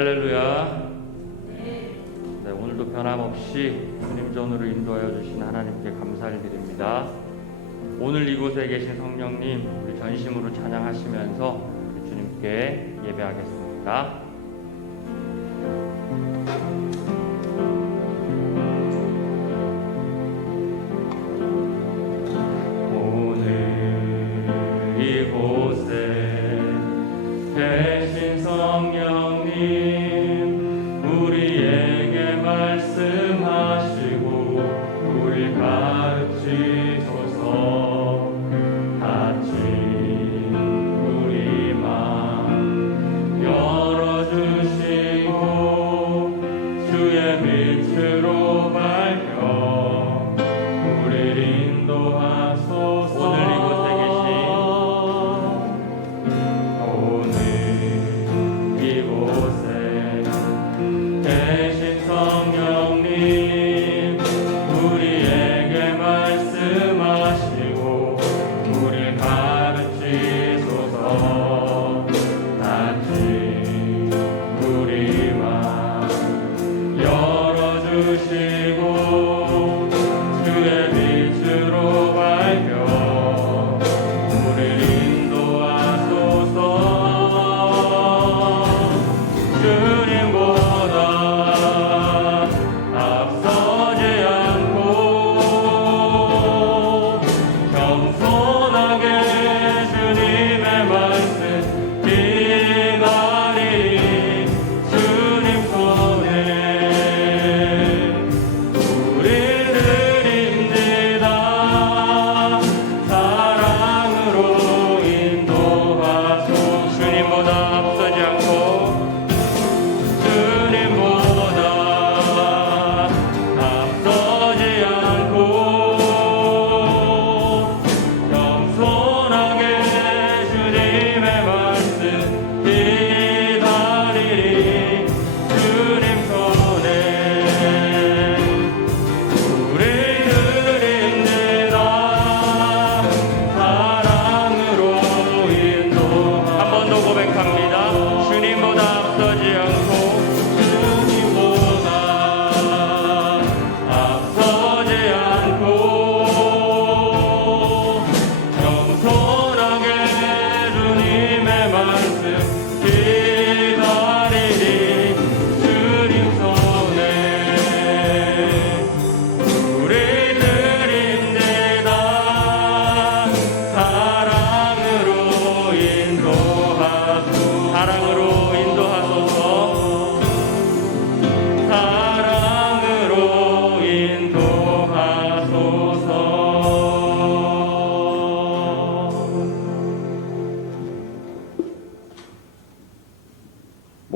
할렐루야. 네, 오늘도 변함없이 주님 전으로 인도하여 주신 하나님께 감사를 드립니다. 오늘 이곳에 계신 성령님, 우리 전심으로 찬양하시면서 주님께 예배하겠습니다.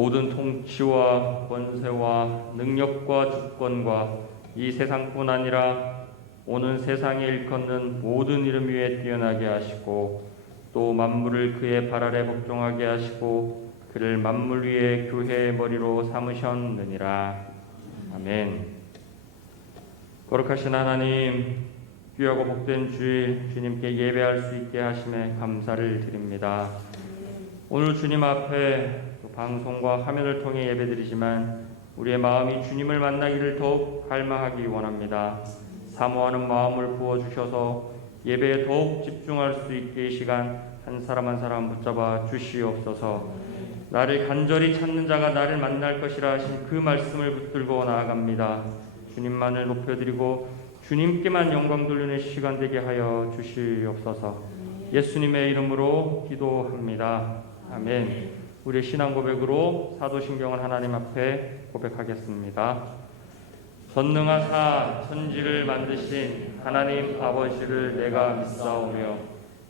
모든 통치와 권세와 능력과 주권과 이 세상뿐 아니라 오는 세상에 일컫는 모든 이름 위에 뛰어나게 하시고 또 만물을 그의 발 아래 복종하게 하시고 그를 만물 위에 교회의 머리로 삼으셨느니라. 아멘. 거룩하신 하나님, 귀하고 복된 주일 주님께 예배할 수 있게 하심에 감사를 드립니다. 오늘 주님 앞에 방송과 화면을 통해 예배드리지만 우리의 마음이 주님을 만나기를 더욱 갈망하기 원합니다. 사모하는 마음을 부어주셔서 예배에 더욱 집중할 수 있게 이 시간 한 사람 한 사람 붙잡아 주시옵소서. 나를 간절히 찾는 자가 나를 만날 것이라 하신 그 말씀을 붙들고 나아갑니다. 주님만을 높여드리고 주님께만 영광 돌리는 시간 되게 하여 주시옵소서. 예수님의 이름으로 기도합니다. 아멘. 우리의 신앙 고백으로 사도신경을 하나님 앞에 고백하겠습니다. 전능하사 천지를 만드신 하나님 아버지를 내가 믿사오며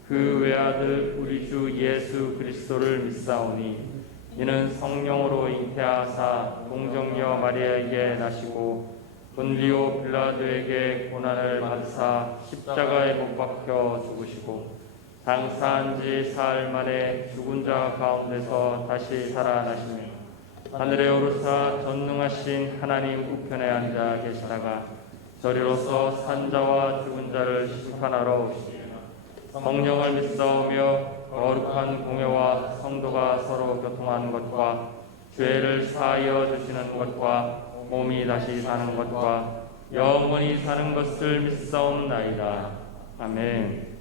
그 외아들 우리 주 예수 그리스도를 믿사오니 이는 성령으로 잉태하사 동정녀 마리아에게 나시고 본디오 빌라도에게 고난을 받으사 십자가에 못 박혀 죽으시고 장사한 지 사흘 만에 죽은 자 가운데서 다시 살아나시며 하늘에 오르사 전능하신 하나님 우편에 앉아 계시다가 저리로서 산자와 죽은 자를 심판하러 오시리라. 성령을 믿사오며 거룩한 공회와 성도가 서로 교통하는 것과 죄를 사하여 주시는 것과 몸이 다시 사는 것과 영원히 사는 것을 믿사옵나이다. 아멘.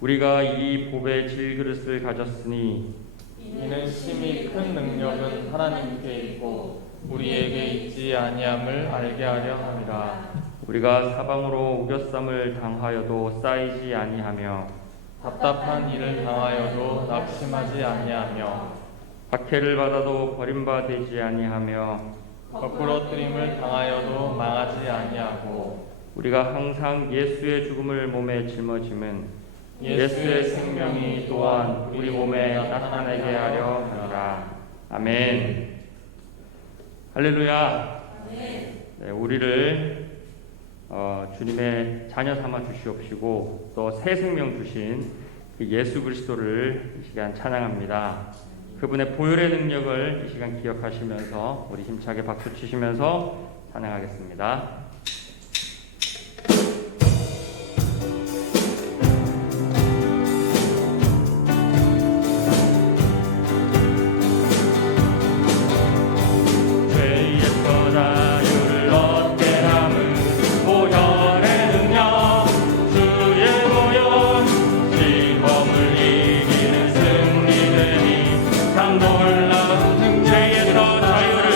우리가 이 복의 질그릇을 가졌으니 이는 심히 큰 능력은 하나님께 있고 우리에게 있지 아니함을 알게 하려 함이라. 우리가 사방으로 우겨쌈을 당하여도 쌓이지 아니하며 답답한 일을 당하여도 낙심하지 아니하며 박해를 받아도 버림받지 아니하며 거꾸러뜨림을 당하여도 망하지 아니하고 우리가 항상 예수의 죽음을 몸에 짊어짐은 예수의 생명이 또한 우리 몸에 나타나게 하려 합니다. 아멘. 할렐루야. 네, 우리를 주님의 자녀 삼아 주시옵시고 또 새 생명 주신 그 예수 그리스도를 이 시간 찬양합니다. 그분의 보혈의 능력을 이 시간 기억하시면서 우리 힘차게 박수 치시면서 찬양하겠습니다. 죄에서 자유를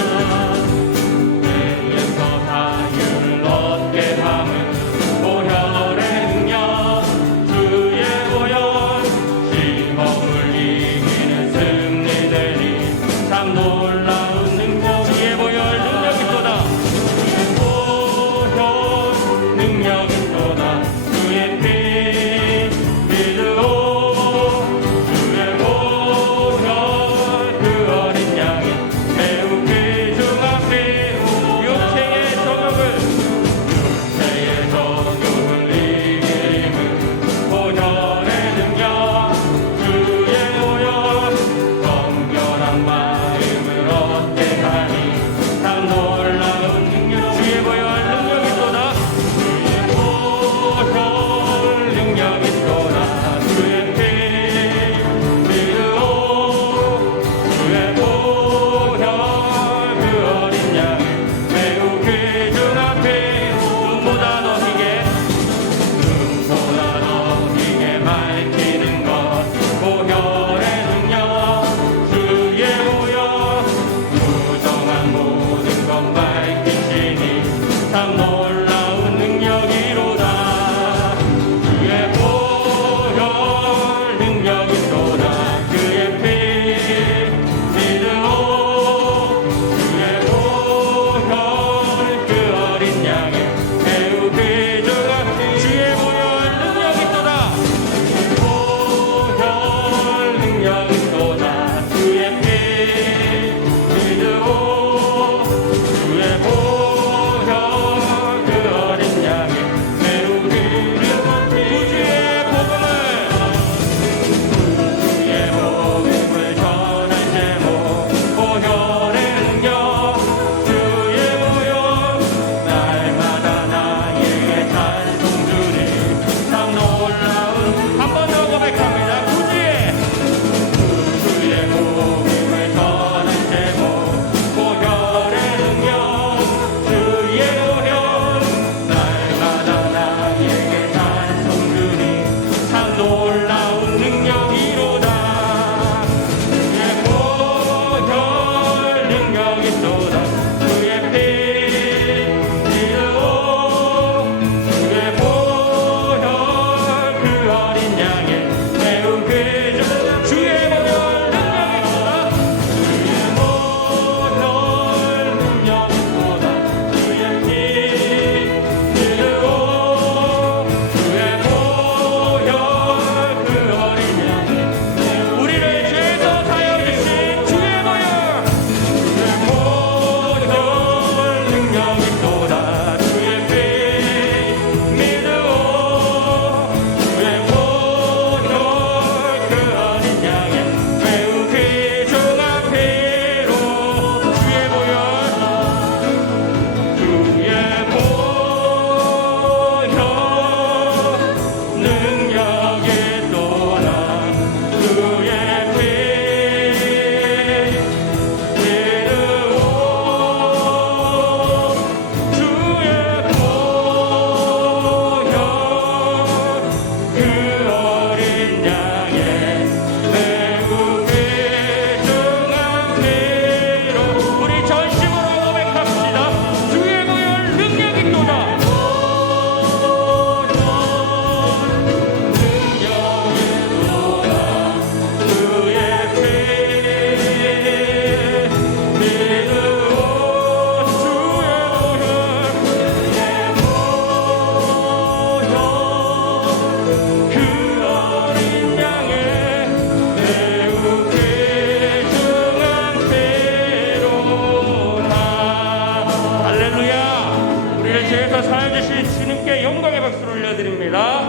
주님께 영광의 박수를 올려드립니다.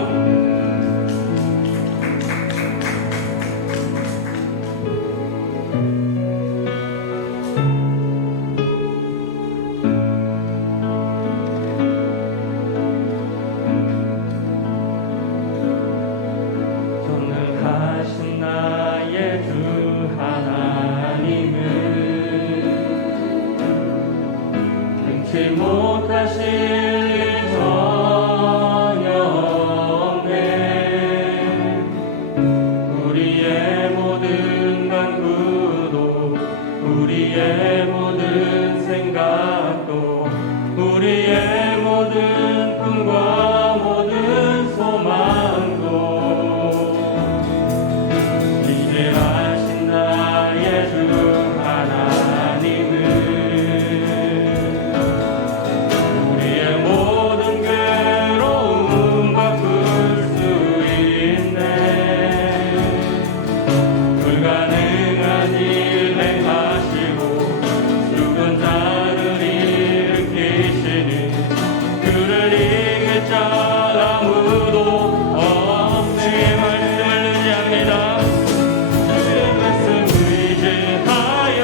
전능하신 나의 주 하나님은 능치 못하실 일 전혀 없네. 우리의 모든 간구도 우리의 모든 생각도 우리의 모든 꿈과 모든 소망도 진실하신 나의 주 하나님은 우리의 모든 괴로움 바꿀 수 있네. 불가능한 일 행하시고 죽은 자를 일으키시니 그를 이길 자 아무도 없네. 주의 말씀을 의지합니다. 주의 말씀 의지하여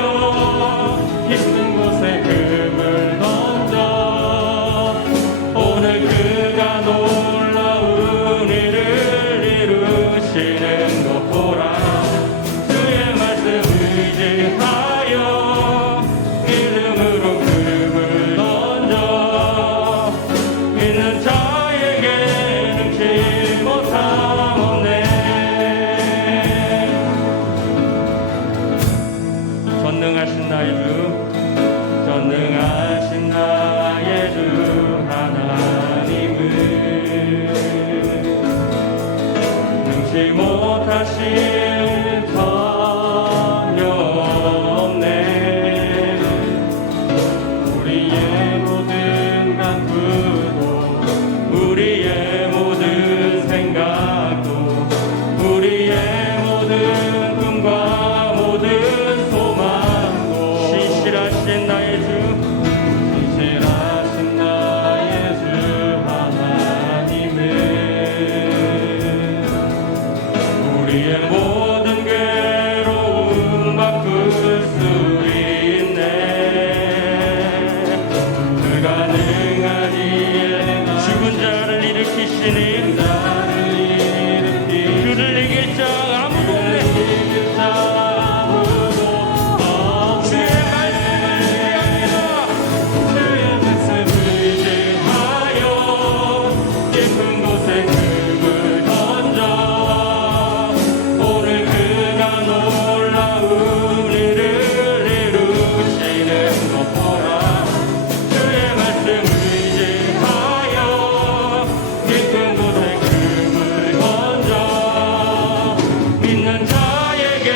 깊은 곳에 금을 던져 오늘 그가 놀라운 일을 이루시는 것 보라. 주의 말씀 의지하여 믿음으로 금을 던져 믿는 자에게 능치 못함 없네. 전능하신 나의 주, 전능하신 나의 주 하나님은 능치 못하실 전혀 없네. 우리의 모든 간구도 우리의 모든 생각도 우리의 모든 꿈과 모든 소망도 신실하신 나의 주, 신실하신 나의 주 하나님은 우리의 모든 괴로움 바꿀 수 있네. 불가능한 일 죽은 자를 일으키시니 그를 이길 자 아무도 없네. 주의 말씀을 의지합니다. 주의 말씀을 의지하여 깊은 곳에 금을 던져 오늘 그가 놀라운 일을 이루시는 것 보라. 주의 말씀 의지하여 깊은 곳에 금을 던져 믿는 자에게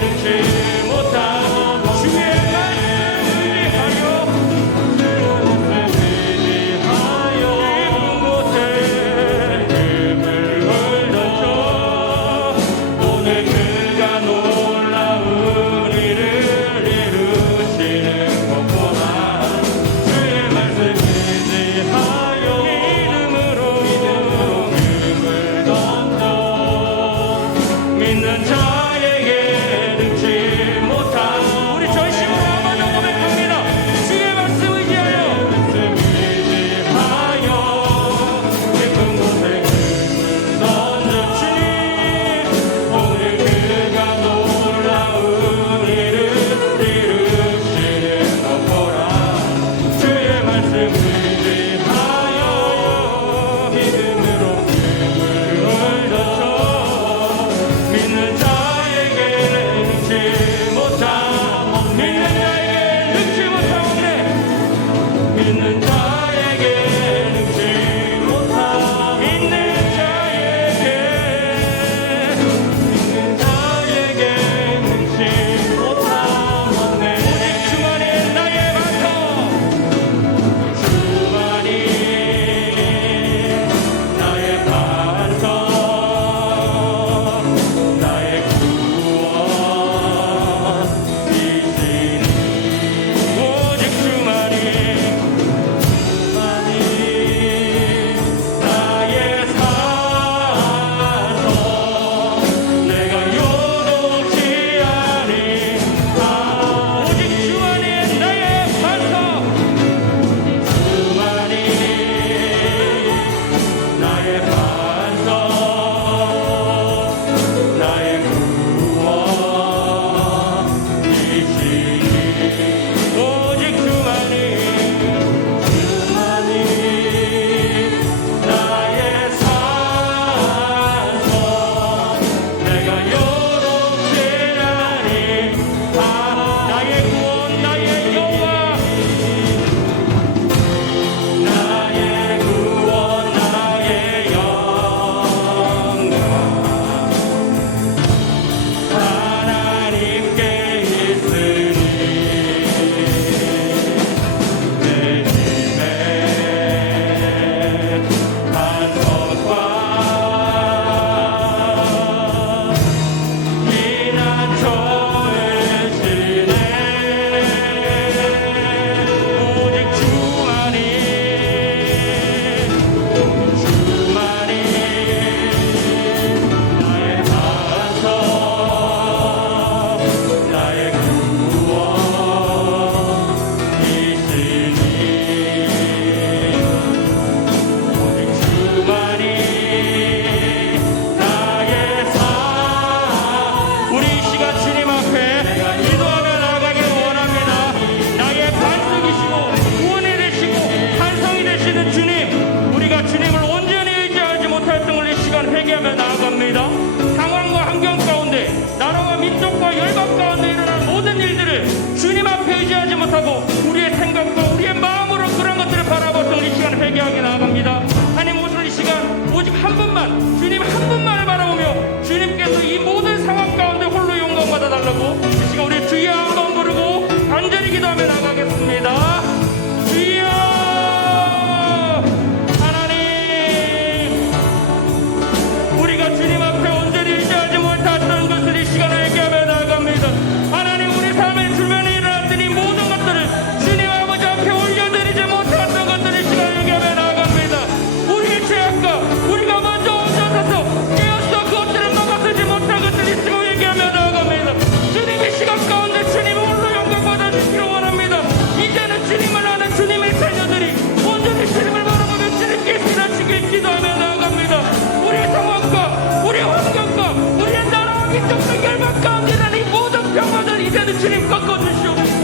능치 못함. 주의 말씀 의지하여 깊은 곳에 금을 던져 오늘 그가 놀라운 일을 이루시는 것 보라. 주의 말씀 의지하여 믿음으로 금을 던져 믿는 자에게 능치 못함. 우리 전심으로 한번 더 고백합니다. 주의 말씀 의지하여 깊은 곳에 금을 던져 주님 오늘 그가 놀라운 일을 이루시는 것 보라. 주의 말씀 의지하여 믿음으로 금을 던져 믿는 자에게 능치 못함. 믿는 자에게 능치 못함 없네. 믿는 자에게 능치 못함. 믿는 자에게 능치 못함 없네. 오직 주만이 나의 반석, 주만이 나의 반석, 나의 구원이시니 오직 주만이 얘기하며 나아갑니다. 상황과 환경 가운데 나라와 민족과 열방 가운데 일어난 모든 일들을 주님 앞에 의지하지 못하고 우리의 생각과 우리의 마음으로 그런 것들을 바라보며 이 시간 회개하게 나아갑니다. 하나님 오늘 이 시간 오직 한 분만, 주님 한 분만을 바라보며 주님께서 이 모든 상황 가운데 홀로 영광 받아달라고 이 시간 우리 주여 한번 부르고 간절히 기도하며 나가겠습니다. 주여 하나님, 우리가 주님 앞에 온전히 의지하지 못했던 것을 이 시간에 얘기하며 나아갑니다. 하나님, 우리 삶의 주변에 일어났던 이 모든 것들을 주님 아버지 앞에 올려드리지 못했던 것들을 이 시간에 얘기하며 나아갑니다. 우리의 죄악과 우리가 먼저 얹어서서 깨어서 그것들을 막아서지 못한 것들을 이 시간 얘기하며 나아갑니다. 주님의 시간 가운데 주님 홀로 영광 받아주시기를 원합니다. 이제는 주님을 아는 주님의 자녀들이 온전히 주님을 바라보며 주님께 일하시길 기도하며 나아갑니다. 우리의 상황과 우리의 환경과 우리의 나라와 민족과 열방 가운데 있는 이 모든 병마들 이제는 주님 꺾어주시옵소서.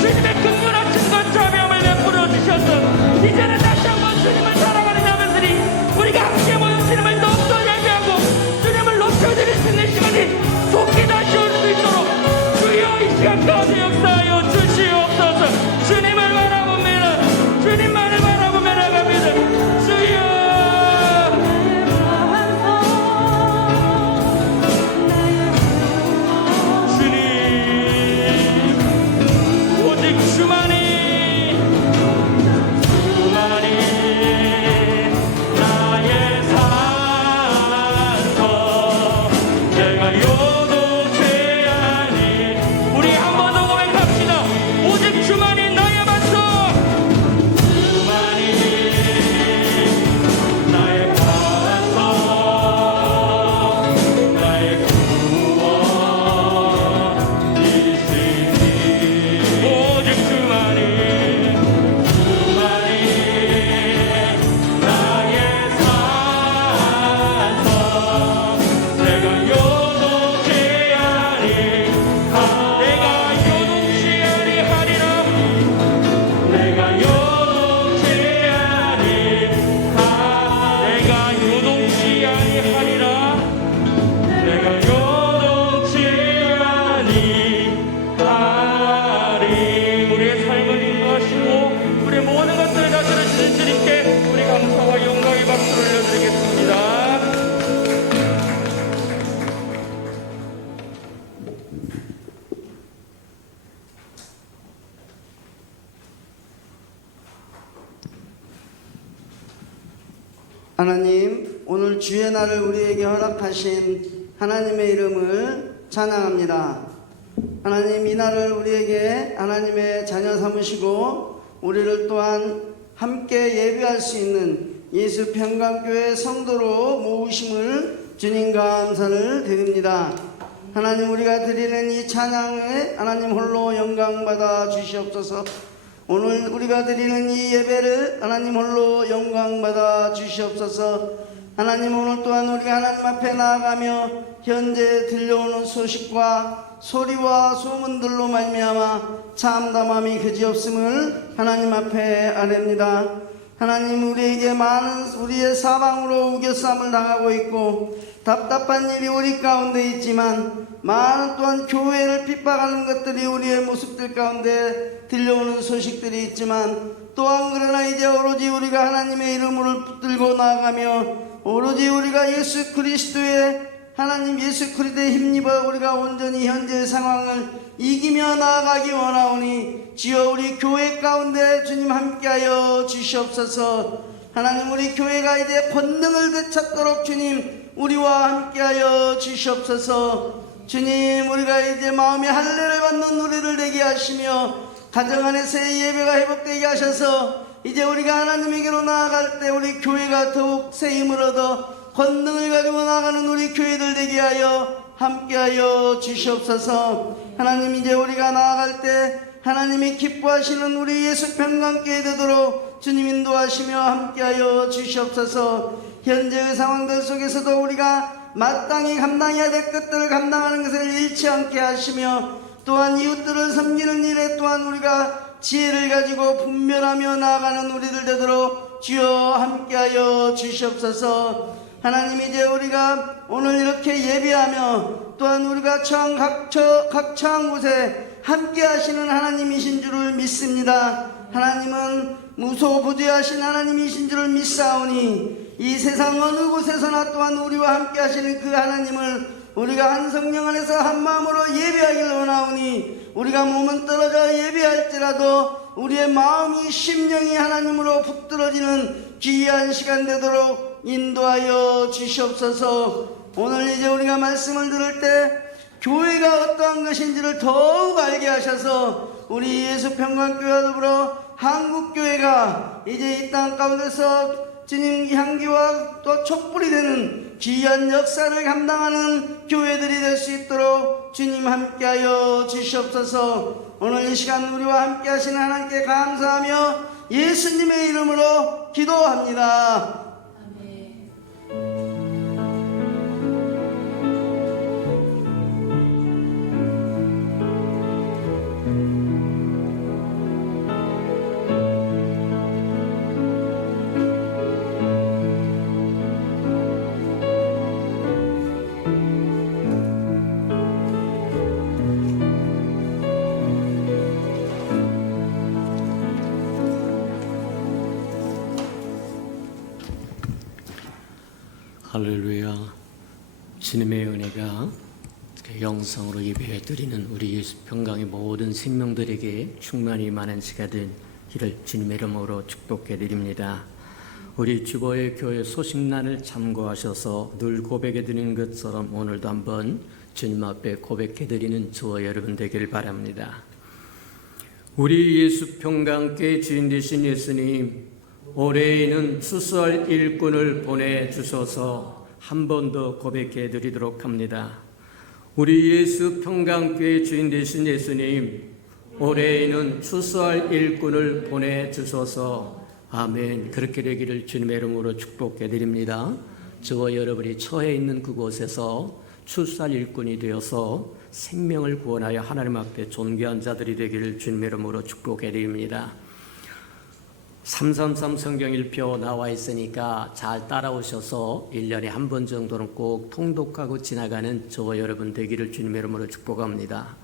주님의 극률하심과 자비함을 베풀어 주셔서 이제는 다시 한번 주님을 사랑하는 자매들이 우리가 함께 모여 주님을 더욱더 예배하고 주님을 높여드릴 수 있는 시간이 속히 다시 올 수 있도록 주여 이 시간 가운데 역사하여 주시옵소서. 주님을 바라봅니다. 주님만을 바라보며 나갑니다. 주여 주님, 오직 주만이 나의 산서, 내가 요동치 아니. 우리 한 번 더 고백합시다. 오직 주만이 나의 반석, 주만이 나의 반석, 나의 구원이시니. 오직 주만이 나의 산서, 내가 요동치 아니. 내가 요동치 아니하리라. 내가 요동치 아니하리라. 내가 요동치 아니하리라. 내가 요동치 아니하리. 우리의 삶을 인도하시고 우리의 모든 것들을 다스리시는 주님께 우리 감사와 영광의 박수를 올려드리겠습니다. 하나님, 오늘 주의 날을 우리에게 허락하신 하나님의 이름을 찬양합니다. 하나님, 이 날을 우리에게 하나님의 자녀 삼으시고 우리를 또한 함께 예배할 수 있는 예수 평강교회 성도로 모으심을 주님 감사를 드립니다. 하나님, 우리가 드리는 이 찬양에 하나님 홀로 영광 받아 주시옵소서. 오늘 우리가 드리는 이 예배를 하나님 홀로 영광 받아 주시옵소서. 하나님, 오늘 또한 우리가 하나님 앞에 나아가며 현재 들려오는 소식과 소리와 소문들로 말미암아 참담함이 그지없음을 하나님 앞에 아뢰옵니다. 하나님, 우리에게 많은 우리의 사방으로 우겨쌈을 당하고 있고 답답한 일이 우리 가운데 있지만 많은 또한 교회를 핍박하는 것들이 우리의 모습들 가운데 들려오는 소식들이 있지만 또한 그러나 이제 오로지 우리가 하나님의 이름을 붙들고 나아가며 오로지 우리가 예수 그리스도의 하나님 예수 그리스도에 힘입어 우리가 온전히 현재의 상황을 이기며 나아가기 원하오니 주여 우리 교회 가운데 주님 함께하여 주시옵소서. 하나님, 우리 교회가 이제 권능을 되찾도록 주님 우리와 함께하여 주시옵소서. 주님, 우리가 이제 마음의 할례를 받는 우리를 되게 하시며 가정 안에서의 예배가 회복되게 하셔서 이제 우리가 하나님에게로 나아갈 때 우리 교회가 더욱 새 힘을 얻어 권능을 가지고 나아가는 우리 교회들 되게 하여 함께하여 주시옵소서. 하나님, 이제 우리가 나아갈 때 하나님이 기뻐하시는 우리 예수 평강교회 되도록 주님 인도하시며 함께하여 주시옵소서. 현재의 상황들 속에서도 우리가 마땅히 감당해야 될 것들을 감당하는 것을 잃지 않게 하시며 또한 이웃들을 섬기는 일에 또한 우리가 지혜를 가지고 분별하며 나아가는 우리들 되도록 주여 함께하여 주시옵소서. 하나님, 이제 우리가 오늘 이렇게 예배하며 또한 우리가 처한 각처한 곳에 함께 하시는 하나님이신 줄을 믿습니다. 하나님은 무소부재하신 하나님이신 줄을 믿사오니 이 세상 어느 곳에서나 또한 우리와 함께 하시는 그 하나님을 우리가 한 성령 안에서 한 마음으로 예배하기를 원하오니, 우리가 몸은 떨어져 예배할지라도 우리의 마음이 심령이 하나님으로 붙들어지는 귀한 시간 되도록 인도하여 주시옵소서. 오늘 이제 우리가 말씀을 들을 때 교회가 어떠한 것인지를 더욱 알게 하셔서 우리 예수평강교회와 더불어 한국교회가 이제 이 땅 가운데서 주님 향기와 또 촛불이 되는 귀한 역사를 감당하는 교회들이 될 수 있도록 주님 함께하여 주시옵소서. 오늘 이 시간 우리와 함께 하시는 하나님께 감사하며 예수님의 이름으로 기도합니다. 할렐루야. 주님의 은혜가 영상으로 예배해드리는 우리 예수평강의 모든 생명들에게 충만히 많은 시간 되기를 주님의 이름으로 축복해드립니다. 우리 주보의 교회 소식란을 참고하셔서 늘 고백해드리는 것처럼 오늘도 한번 주님 앞에 고백해드리는 저와 여러분 되길 바랍니다. 우리 예수평강교회 주인 되신 예수님, 올해에는 추수할 일꾼을 보내주셔서 한 번 더 고백해 드리도록 합니다. 우리 예수평강교회 주인 되신 예수님, 올해에는 추수할 일꾼을 보내주셔서 아멘. 그렇게 되기를 주님의 이름으로 축복해 드립니다. 저와 여러분이 처해 있는 그곳에서 추수할 일꾼이 되어서 생명을 구원하여 하나님 앞에 존귀한 자들이 되기를 주님의 이름으로 축복해 드립니다. 333 성경 1표 나와 있으니까 잘 따라오셔서 1년에 한 번 정도는 꼭 통독하고 지나가는 저와 여러분 되기를 주님의 이름으로 축복합니다.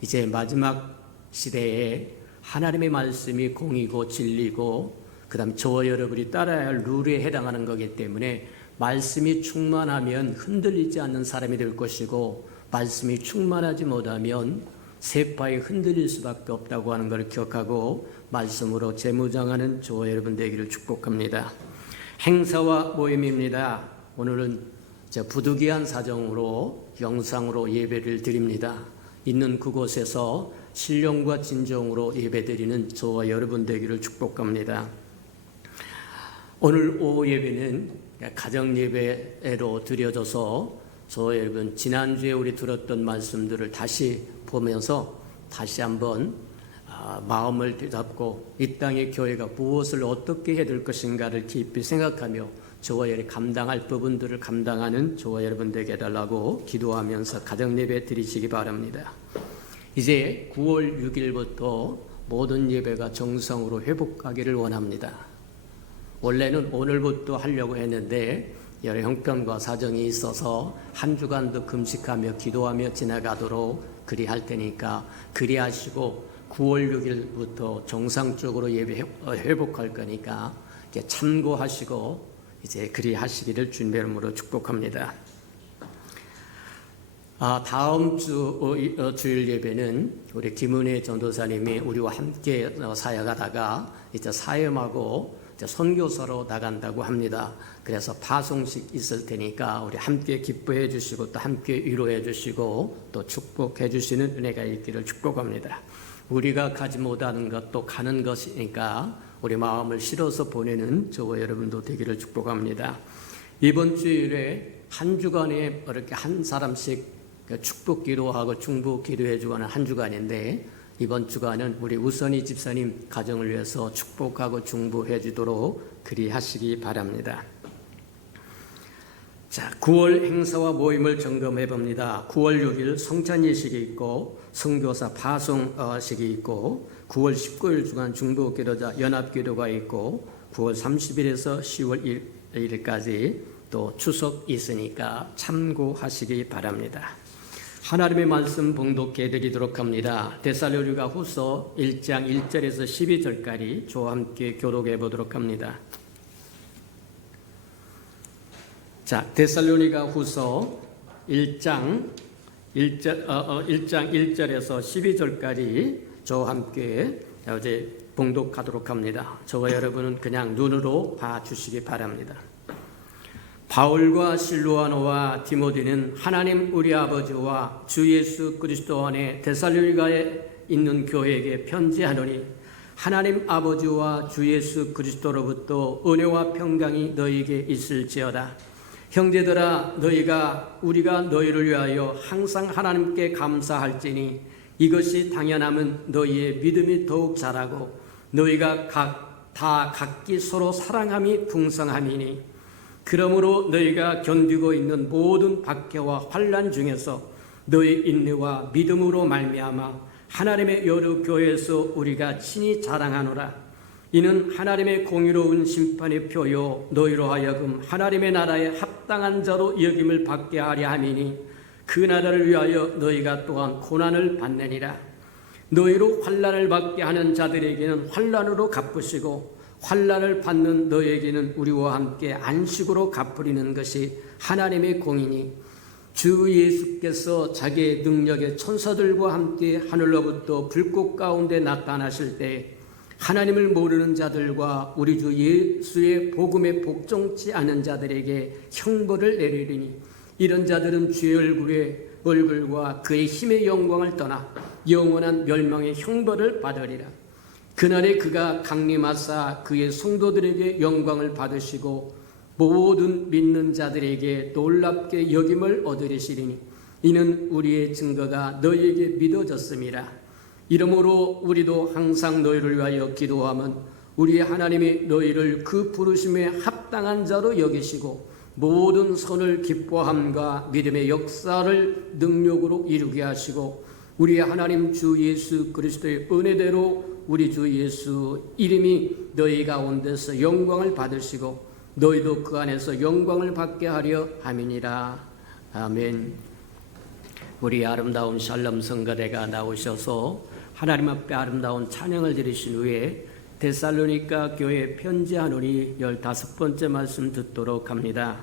이제 마지막 시대에 하나님의 말씀이 공이고 진리고 그 다음에 저와 여러분이 따라야 할 룰에 해당하는 거기 때문에 말씀이 충만하면 흔들리지 않는 사람이 될 것이고, 말씀이 충만하지 못하면 세파에 흔들릴 수밖에 없다고 하는 것을 기억하고 말씀으로 재무장하는 저와 여러분 되기를 축복합니다. 행사와 모임입니다. 오늘은 부득이한 사정으로 영상으로 예배를 드립니다. 있는 그곳에서 신령과 진정으로 예배드리는 저와 여러분 되기를 축복합니다. 오늘 오후 예배는 가정 예배로 드려져서 저와 여러분 지난주에 우리 들었던 말씀들을 다시 보면서 다시 한번 마음을 되잡고 이 땅의 교회가 무엇을 어떻게 해야 될 것인가를 깊이 생각하며 저와 여러분이 감당할 부분들을 감당하는 저와 여러분 되게 해달라고 기도하면서 가정예배 드리시기 바랍니다. 이제 9월 6일부터 모든 예배가 정상으로 회복하기를 원합니다. 원래는 오늘부터 하려고 했는데 여러 형편과 사정이 있어서 한 주간도 금식하며 기도하며 지나가도록 그리할 테니까 그리하시고 9월 6일부터 정상적으로 예배 회복할 거니까 이제 참고하시고 이제 그리하시기를 주님의 이름으로 축복합니다. 다음 주일 예배는 우리 김은혜 전도사님이 우리와 함께 사역하다가 이제 사역하고 이제 선교사로 나간다고 합니다. 그래서 파송식 있을 테니까 우리 함께 기뻐해 주시고 또 함께 위로해 주시고 또 축복해 주시는 은혜가 있기를 축복합니다. 우리가 가지 못하는 것도 가는 것이니까 우리 마음을 실어서 보내는 저와 여러분도 되기를 축복합니다. 이번 주일에 한 주간에 이렇게 한 사람씩 축복 기도하고 중보 기도해 주는 한 주간인데, 이번 주간은 우리 우선희 집사님 가정을 위해서 축복하고 중보해 주도록 그리하시기 바랍니다. 자, 9월 행사와 모임을 점검해 봅니다. 9월 6일 성찬 예식이 있고 선교사 파송식이 있고 9월 19일 주간 중보기도자 연합기도가 있고 9월 30일에서 10월 1일까지 또 추석 있으니까 참고하시기 바랍니다. 하나님의 말씀 봉독해 드리도록 합니다. 데살로니가 후서 1장 1절에서 12절까지 저와 함께 교독해 보도록 합니다. 자, 데살로니가 후서 1장 1절에서 12절까지 저와 함께 이제 봉독하도록 합니다. 저와 여러분은 그냥 눈으로 봐주시기 바랍니다. 바울과 실로아노와 디모데는 하나님 우리 아버지와 주 예수 그리스도 안에 데살로니가에 있는 교회에게 편지하노니 하나님 아버지와 주 예수 그리스도로부터 은혜와 평강이 너희에게 있을지어다. 형제들아, 우리가 너희를 위하여 항상 하나님께 감사할지니 이것이 당연함은 너희의 믿음이 더욱 자라고 너희가 각기 서로 사랑함이 풍성함이니 그러므로 너희가 견디고 있는 모든 박해와 환난 중에서 너희 인내와 믿음으로 말미암아 하나님의 여러 교회에서 우리가 친히 자랑하노라. 이는 하나님의 공의로운 심판의 표요 너희로 하여금 하나님의 나라에 합당한 자로 여김을 받게 하려 함이니 그 나라를 위하여 너희가 또한 고난을 받느니라. 너희로 환난을 받게 하는 자들에게는 환난으로 갚으시고 환난을 받는 너희에게는 우리와 함께 안식으로 갚으리는 것이 하나님의 공이니 주 예수께서 자기의 능력의 천사들과 함께 하늘로부터 불꽃 가운데 나타나실 때 하나님을 모르는 자들과 우리 주 예수의 복음에 복종치 않은 자들에게 형벌을 내리리니 이런 자들은 주의 얼굴과 그의 힘의 영광을 떠나 영원한 멸망의 형벌을 받으리라. 그날에 그가 강림하사 그의 성도들에게 영광을 받으시고 모든 믿는 자들에게 놀랍게 여김을 얻으리시리니 이는 우리의 증거가 너희에게 믿어졌음이라. 이러므로 우리도 항상 너희를 위하여 기도하면 우리 하나님이 너희를 그 부르심에 합당한 자로 여기시고 모든 선을 기뻐함과 믿음의 역사를 능력으로 이루게 하시고 우리 하나님 주 예수 그리스도의 은혜대로 우리 주 예수 이름이 너희 가운데서 영광을 받으시고 너희도 그 안에서 영광을 받게 하려 함이니라. 아멘. 우리 아름다운 샬롬 성가대가 나오셔서 하나님 앞에 아름다운 찬양을 드리신 후에 데살로니가 교회에 편지하노니 15번째 말씀 듣도록 합니다.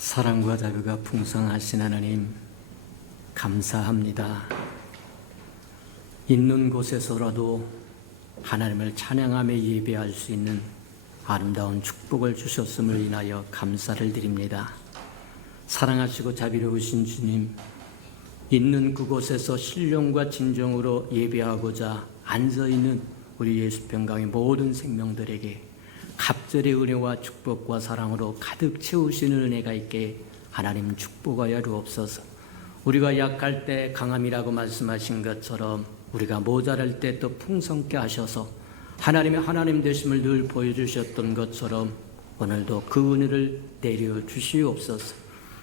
사랑과 자비가 풍성하신 하나님, 감사합니다. 있는 곳에서라도 하나님을 찬양하며 예배할 수 있는 아름다운 축복을 주셨음을 인하여 감사를 드립니다. 사랑하시고 자비로우신 주님, 있는 그곳에서 신령과 진정으로 예배하고자 앉아있는 우리 예수평강의 모든 생명들에게 갑절의 은혜와 축복과 사랑으로 가득 채우시는 은혜가 있게 하나님 축복하여 주옵소서. 우리가 약할 때 강함이라고 말씀하신 것처럼 우리가 모자랄 때 또 풍성케 하셔서 하나님의 하나님 되심을 늘 보여주셨던 것처럼 오늘도 그 은혜를 내려주시옵소서.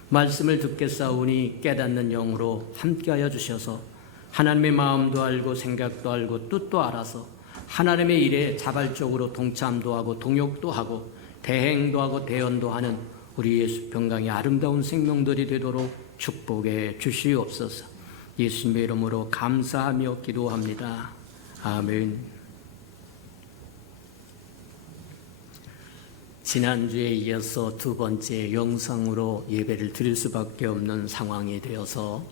말씀을 듣겠사오니 깨닫는 영으로 함께하여 주셔서 하나님의 마음도 알고 생각도 알고 뜻도 알아서 하나님의 일에 자발적으로 동참도 하고 동역도 하고 대행도 하고 대언도 하는 우리 예수 평강의 아름다운 생명들이 되도록 축복해 주시옵소서. 예수님의 이름으로 감사하며 기도합니다. 아멘. 지난주에 이어서 두 번째 영상으로 예배를 드릴 수밖에 없는 상황이 되어서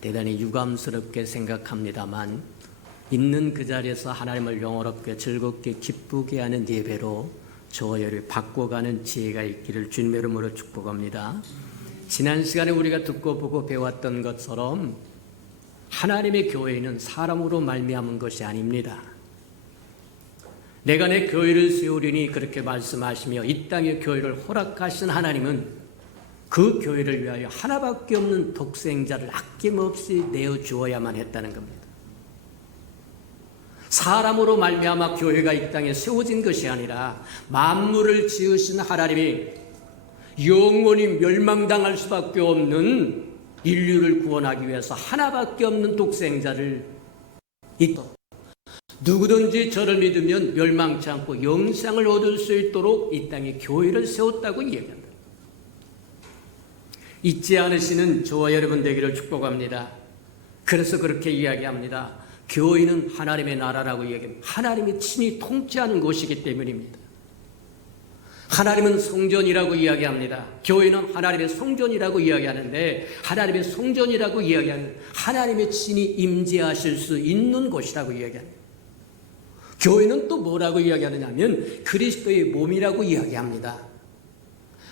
대단히 유감스럽게 생각합니다만, 있는 그 자리에서 하나님을 영원롭게 즐겁게 기쁘게 하는 예배로 저와 여러분이 바꿔가는 지혜가 있기를 주님의 이름으로 축복합니다. 지난 시간에 우리가 듣고 보고 배웠던 것처럼 하나님의 교회는 사람으로 말미암은 것이 아닙니다. 내가 내 교회를 세우리니 그렇게 말씀하시며 이 땅에 교회를 허락하신 하나님은 그 교회를 위하여 하나밖에 없는 독생자를 아낌없이 내어주어야만 했다는 겁니다. 사람으로 말미암아 교회가 이 땅에 세워진 것이 아니라 만물을 지으신 하나님이 영원히 멸망당할 수밖에 없는 인류를 구원하기 위해서 하나밖에 없는 독생자를 누구든지 저를 믿으면 멸망치 않고 영생을 얻을 수 있도록 이 땅에 교회를 세웠다고 이야기한다. 잊지 않으시는 저와 여러분 되기를 축복합니다. 그래서 그렇게 이야기합니다. 교회는 하나님의 나라라고 이야기합니다. 하나님이 친히 통치하는 곳이기 때문입니다. 하나님은 성전이라고 이야기합니다. 교회는 하나님의 성전이라고 이야기하는데, 하나님의 성전이라고 이야기하는 하나님의 친히 임재하실 수 있는 곳이라고 이야기합니다. 교회는 또 뭐라고 이야기하느냐 하면 그리스도의 몸이라고 이야기합니다.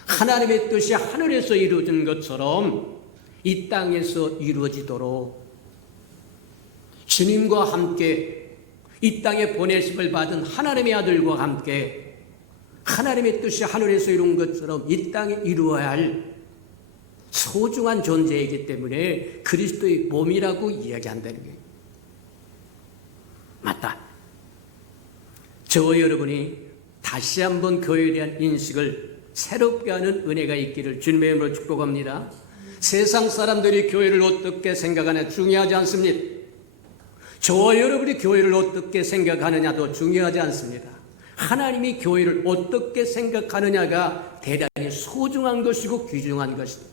하나님의 뜻이 하늘에서 이루어진 것처럼 이 땅에서 이루어지도록 주님과 함께 이 땅에 보내심을 받은 하나님의 아들과 함께 하나님의 뜻이 하늘에서 이룬 것처럼 이 땅에 이루어야 할 소중한 존재이기 때문에 그리스도의 몸이라고 이야기한다는 거예요. 맞다. 저와 여러분이 다시 한번 교회에 대한 인식을 새롭게 하는 은혜가 있기를 주님의 이름으로 축복합니다. 세상 사람들이 교회를 어떻게 생각하느냐 중요하지 않습니다. 저와 여러분이 교회를 어떻게 생각하느냐도 중요하지 않습니다. 하나님이 교회를 어떻게 생각하느냐가 대단히 소중한 것이고 귀중한 것이다.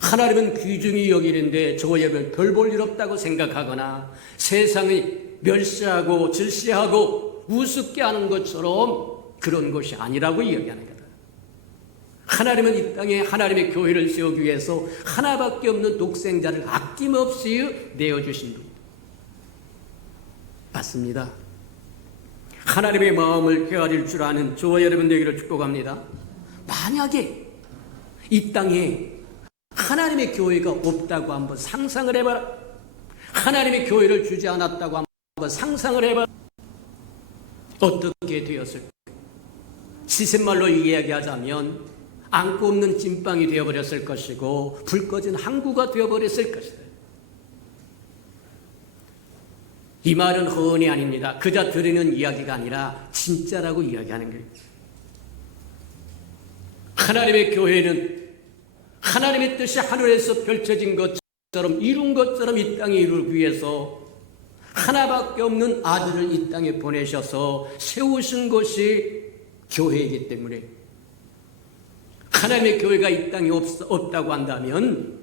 하나님은 귀중히 여기는데 저와 여러분 별 볼 일 없다고 생각하거나 세상이 멸시하고 질시하고 우습게 하는 것처럼 그런 것이 아니라고 이야기하는 거다. 하나님은 이 땅에 하나님의 교회를 세우기 위해서 하나밖에 없는 독생자를 아낌없이 내어주신 분. 맞습니다. 하나님의 마음을 헤아릴 줄 아는 저와 여러분 되기를 축복합니다. 만약에 이 땅에 하나님의 교회가 없다고 한번 상상을 해봐라. 하나님의 교회를 주지 않았다고 한번 상상을 해봐라. 어떻게 되었을까? 시샘말로 이야기하자면 안고 없는 찐빵이 되어버렸을 것이고 불 꺼진 항구가 되어버렸을 것이다. 이 말은 허언이 아닙니다. 그저 드리는 이야기가 아니라 진짜라고 이야기하는 거예요. 하나님의 교회는 하나님의 뜻이 하늘에서 펼쳐진 것처럼 이룬 것처럼 이 땅에 이루기 위해서 하나밖에 없는 아들을 이 땅에 보내셔서 세우신 것이 교회이기 때문에 하나님의 교회가 이 땅에 없다고 한다면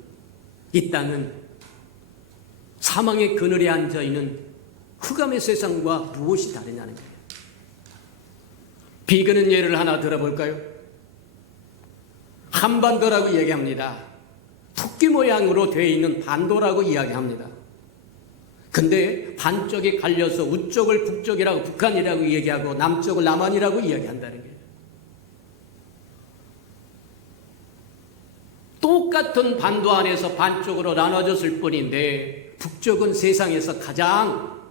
이 땅은 사망의 그늘에 앉아있는 흑암의 세상과 무엇이 다르냐는 거예요. 비근은 예를 하나 들어볼까요? 한반도라고 얘기합니다. 토끼 모양으로 되어 있는 반도라고 이야기합니다. 근데 반쪽이 갈려서 우쪽을 북쪽이라고 북한이라고 얘기하고 남쪽을 남한이라고 이야기한다는 거예요. 똑같은 반도 안에서 반쪽으로 나눠졌을 뿐인데 북쪽은 세상에서 가장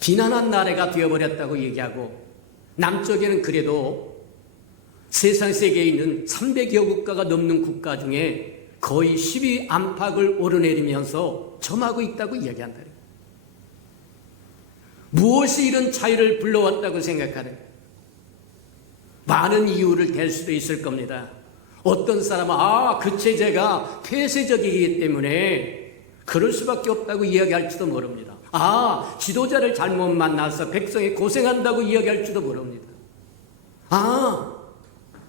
비난한 나라가 되어버렸다고 얘기하고 남쪽에는 그래도 세상 세계에 있는 300여 국가가 넘는 국가 중에 거의 10위 안팎을 오르내리면서 점하고 있다고 이야기한다. 무엇이 이런 차이를 불러왔다고 생각하는? 많은 이유를 댈 수도 있을 겁니다. 어떤 사람은 그 체제가 폐쇄적이기 때문에 그럴 수밖에 없다고 이야기할지도 모릅니다. 지도자를 잘못 만나서 백성이 고생한다고 이야기할지도 모릅니다.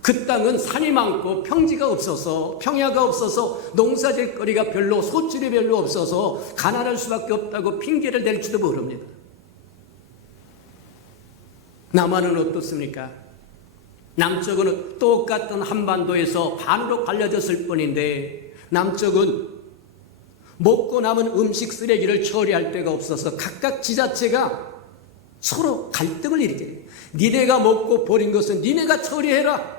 그 땅은 산이 많고 평지가 없어서 평야가 없어서 농사질 거리가 별로 소출이 별로 없어서 가난할 수밖에 없다고 핑계를 댈지도 모릅니다. 남한은 어떻습니까? 남쪽은 똑같은 한반도에서 반으로 갈려졌을 뿐인데 남쪽은 먹고 남은 음식 쓰레기를 처리할 데가 없어서 각각 지자체가 서로 갈등을 일으켜요. 니네가 먹고 버린 것은 니네가 처리해라.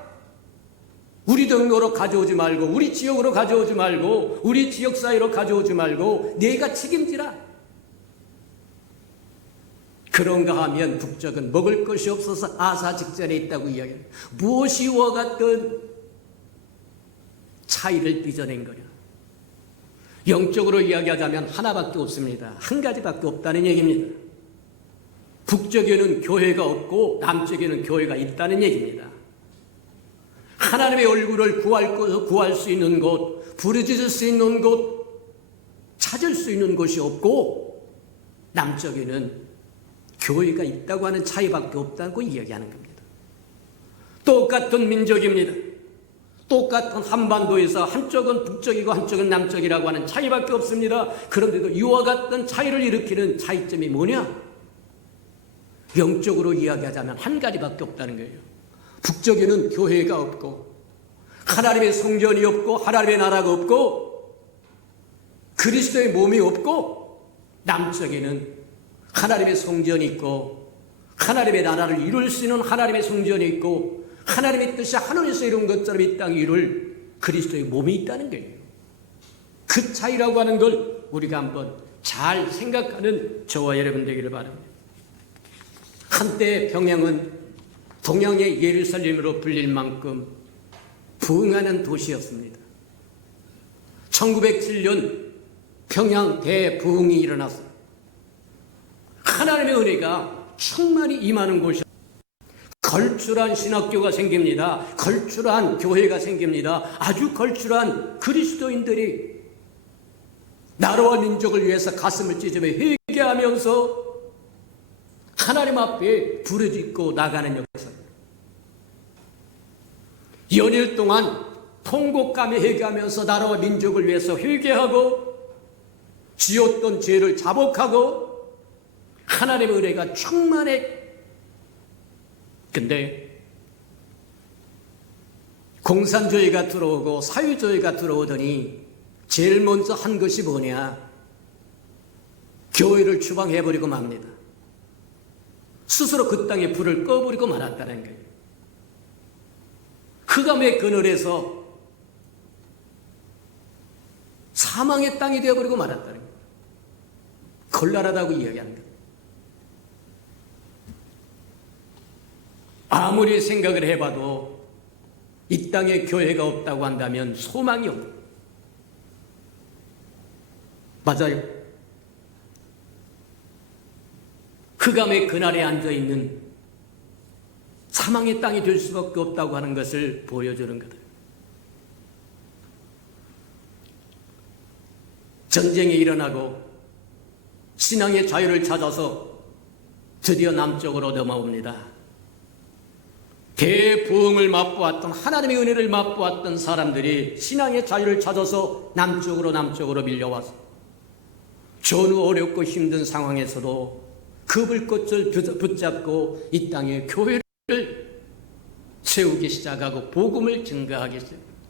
우리 동네로 가져오지 말고 우리 지역으로 가져오지 말고 우리 지역 사이로 가져오지 말고 네가 책임지라. 그런가 하면 북쪽은 먹을 것이 없어서 아사 직전에 있다고 이야기합니다. 무엇이 이와 같은 차이를 빚어낸 거냐? 영적으로 이야기하자면 하나밖에 없습니다. 한 가지밖에 없다는 얘기입니다. 북쪽에는 교회가 없고 남쪽에는 교회가 있다는 얘기입니다. 하나님의 얼굴을 구할 수 있는 곳, 부르짖을 수 있는 곳, 찾을 수 있는 곳이 없고 남쪽에는 교회가 있다고 하는 차이밖에 없다고 이야기하는 겁니다. 똑같은 민족입니다. 똑같은 한반도에서 한쪽은 북쪽이고 한쪽은 남쪽이라고 하는 차이밖에 없습니다. 그런데도 이와 같은 차이를 일으키는 차이점이 뭐냐? 영적으로 이야기하자면 한 가지밖에 없다는 거예요. 북쪽에는 교회가 없고 하나님의 성전이 없고 하나님의 나라가 없고 그리스도의 몸이 없고 남쪽에는 하나님의 성전이 있고 하나님의 나라를 이룰 수 있는 하나님의 성전이 있고 하나님의 뜻이 하늘에서 이룬 것처럼 이 땅에 이룰 그리스도의 몸이 있다는 거예요. 그 차이라고 하는 걸 우리가 한번 잘 생각하는 저와 여러분 되기를 바랍니다. 한때 평양은 동양의 예루살렘으로 불릴 만큼 부흥하는 도시였습니다. 1907년 평양 대부흥이 일어났습니다. 하나님의 은혜가 충만히 임하는 곳이 걸출한 신학교가 생깁니다. 걸출한 교회가 생깁니다. 아주 걸출한 그리스도인들이 나라와 민족을 위해서 가슴을 찢으며 회개하면서 하나님 앞에 부르짖고 나가는 역사입니다. 연일 동안 통곡감에 회개하면서 나라와 민족을 위해서 회개하고 지었던 죄를 자복하고 하나님의 은혜가 충만해. 근데 공산주의가 들어오고 사회주의가 들어오더니 제일 먼저 한 것이 뭐냐? 교회를 추방해버리고 맙니다. 스스로 그 땅에 불을 꺼버리고 말았다는 거예요. 흑암의 그늘에서 사망의 땅이 되어버리고 말았다는 거예요. 곤란하다고 이야기합니다. 아무리 생각을 해봐도 이 땅에 교회가 없다고 한다면 소망이 없다. 맞아요. 흑암의 그날에 앉아있는 사망의 땅이 될 수밖에 없다고 하는 것을 보여주는 거다. 전쟁이 일어나고 신앙의 자유를 찾아서 드디어 남쪽으로 넘어옵니다. 대부흥을 맛보았던 하나님의 은혜를 맛보았던 사람들이 신앙의 자유를 찾아서 남쪽으로 밀려와서 전후 어렵고 힘든 상황에서도 그 불꽃을 붙잡고 이 땅에 교회를 세우기 시작하고 복음을 증거하기 시작합니다.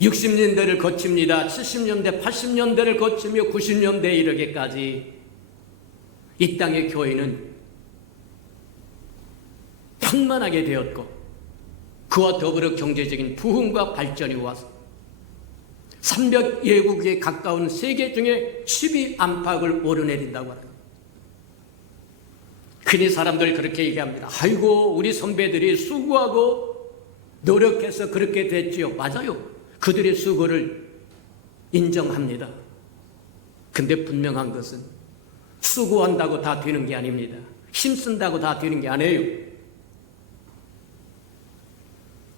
60년대를 거칩니다. 70년대, 80년대를 거치며 90년대에 이르기까지 이 땅의 교회는 편만하게 되었고 그와 더불어 경제적인 부흥과 발전이 와서 300여국에 가까운 세계 중에 10위 안팎을 오르내린다고 합니다. 흔히 사람들 그렇게 얘기합니다. 아이고 우리 선배들이 수고하고 노력해서 그렇게 됐지요. 맞아요. 그들의 수고를 인정합니다. 근데 분명한 것은 수고한다고 다 되는 게 아닙니다. 힘쓴다고 다 되는 게 아니에요.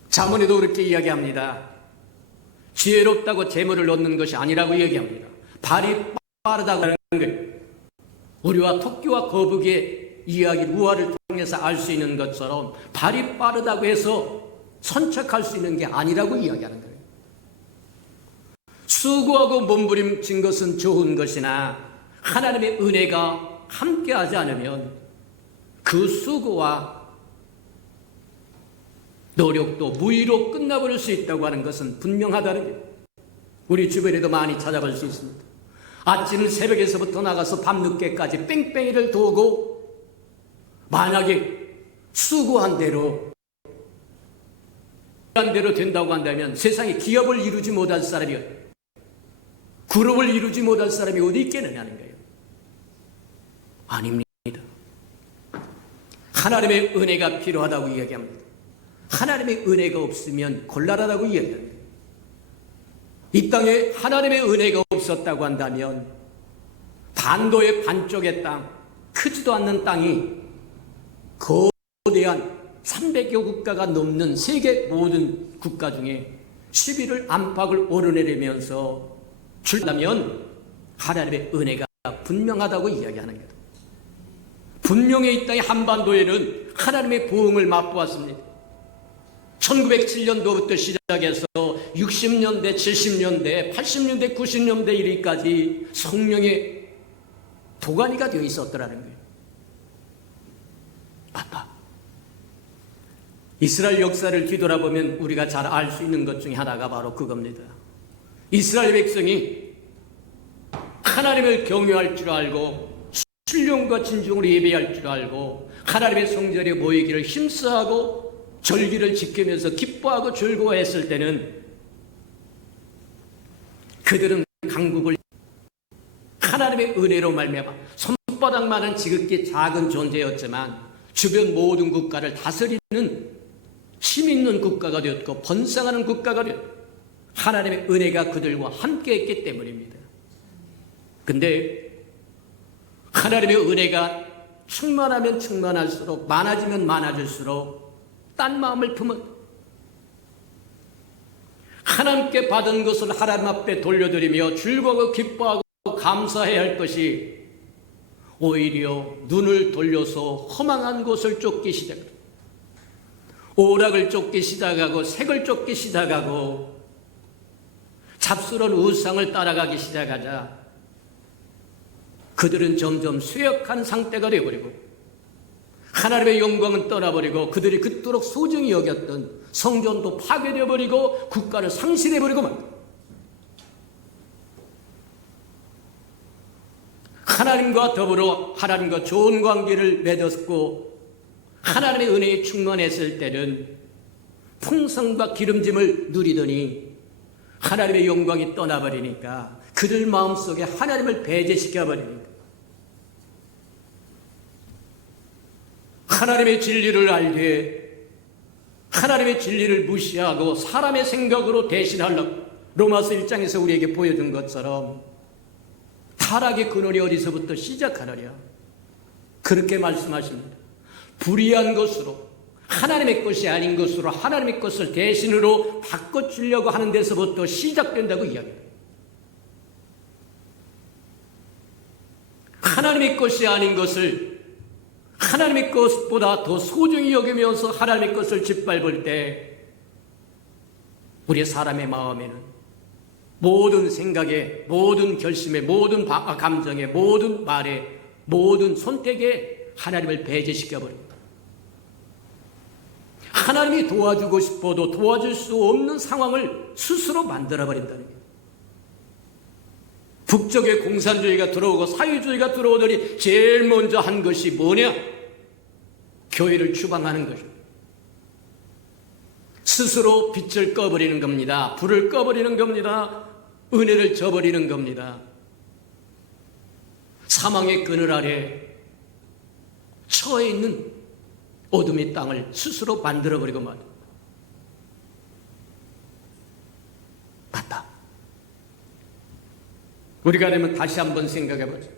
자문에도 그렇게 이야기합니다. 지혜롭다고 재물을 얻는 것이 아니라고 얘기합니다. 발이 빠르다고 하는 거예요. 우리와 토끼와 거북이의 이야기, 우화를 통해서 알 수 있는 것처럼 발이 빠르다고 해서 선척할 수 있는 게 아니라고 이야기하는 거예요. 수고하고 몸부림친 것은 좋은 것이나 하나님의 은혜가 함께하지 않으면 그 수고와 노력도 무의로 끝나버릴 수 있다고 하는 것은 분명하다는 거예요. 우리 주변에도 많이 찾아볼 수 있습니다. 아침 새벽에서부터 나가서 밤늦게까지 뺑뺑이를 도고 만약에 수고한 대로 된다고 한다면 세상에 기업을 이루지 못할 사람이, 그룹을 이루지 못할 사람이 어디 있겠느냐는 거예요. 아닙니다. 하나님의 은혜가 필요하다고 이야기합니다. 하나님의 은혜가 없으면 곤란하다고 이야기합니다. 이 땅에 하나님의 은혜가 없었다고 한다면 반도의 반쪽의 땅, 크지도 않는 땅이 거대한 300여 국가가 넘는 세계 모든 국가 중에 10위를 안팎을 오르내리면서 출다면 하나님의 은혜가 분명하다고 이야기하는 거예요. 분명히 이 땅의 한반도에는 하나님의 보응을 맛보았습니다. 1907년도부터 시작해서 60년대, 70년대, 80년대, 90년대 이르기까지 성령의 도가니가 되어 있었더라는 거예요. 맞다. 이스라엘 역사를 뒤돌아보면 우리가 잘 알 수 있는 것 중에 하나가 바로 그겁니다. 이스라엘 백성이 하나님을 경외할 줄 알고 신령과 진정으로 예배할 줄 알고 하나님의 성전에 모이기를 힘써하고 절기를 지키면서 기뻐하고 즐거워했을 때는 그들은 강국을 하나님의 은혜로 말미암아 손바닥만한 지극히 작은 존재였지만 주변 모든 국가를 다스리는 힘 있는 국가가 되었고 번성하는 국가가 되었고 하나님의 은혜가 그들과 함께했기 때문입니다. 근데 하나님의 은혜가 충만하면 충만할수록 많아지면 많아질수록 딴 마음을 품은 하나님께 받은 것을 하나님 앞에 돌려드리며 즐거워 기뻐하고 감사해야 할 것이 오히려 눈을 돌려서 허망한 곳을 쫓기 시작합니다. 오락을 쫓기 시작하고 색을 쫓기 시작하고 잡스러운 우상을 따라가기 시작하자 그들은 점점 쇠약한 상태가 되어버리고 하나님의 영광은 떠나버리고 그들이 그토록 소중히 여겼던 성전도 파괴되어버리고 국가를 상실해버리고 말 하나님과 더불어 하나님과 좋은 관계를 맺었고 하나님의 은혜에 충만했을 때는 풍성과 기름짐을 누리더니 하나님의 영광이 떠나버리니까 그들 마음속에 하나님을 배제시켜버리니까 하나님의 진리를 알되 하나님의 진리를 무시하고 사람의 생각으로 대신하려고 로마서 1장에서 우리에게 보여준 것처럼 타락의 근원이 어디서부터 시작하느냐 그렇게 말씀하십니다. 불의한 것으로 하나님의 것이 아닌 것으로 하나님의 것을 대신으로 바꿔주려고 하는 데서부터 시작된다고 이야기합니다. 하나님의 것이 아닌 것을 하나님의 것보다 더 소중히 여기면서 하나님의 것을 짓밟을 때 우리 사람의 마음에는 모든 생각에 모든 결심에 모든 감정에 모든 말에 모든 선택에 하나님을 배제시켜버립니다. 하나님이 도와주고 싶어도 도와줄 수 없는 상황을 스스로 만들어버린다는 거예요. 북쪽에 공산주의가 들어오고 사회주의가 들어오더니 제일 먼저 한 것이 뭐냐? 교회를 추방하는 것입니다. 스스로 빛을 꺼버리는 겁니다. 불을 꺼버리는 겁니다. 은혜를 저버리는 겁니다. 사망의 그늘 아래 처해 있는 어둠의 땅을 스스로 만들어버리고 말이야. 맞다. 우리가 되면 다시 한번 생각해보자.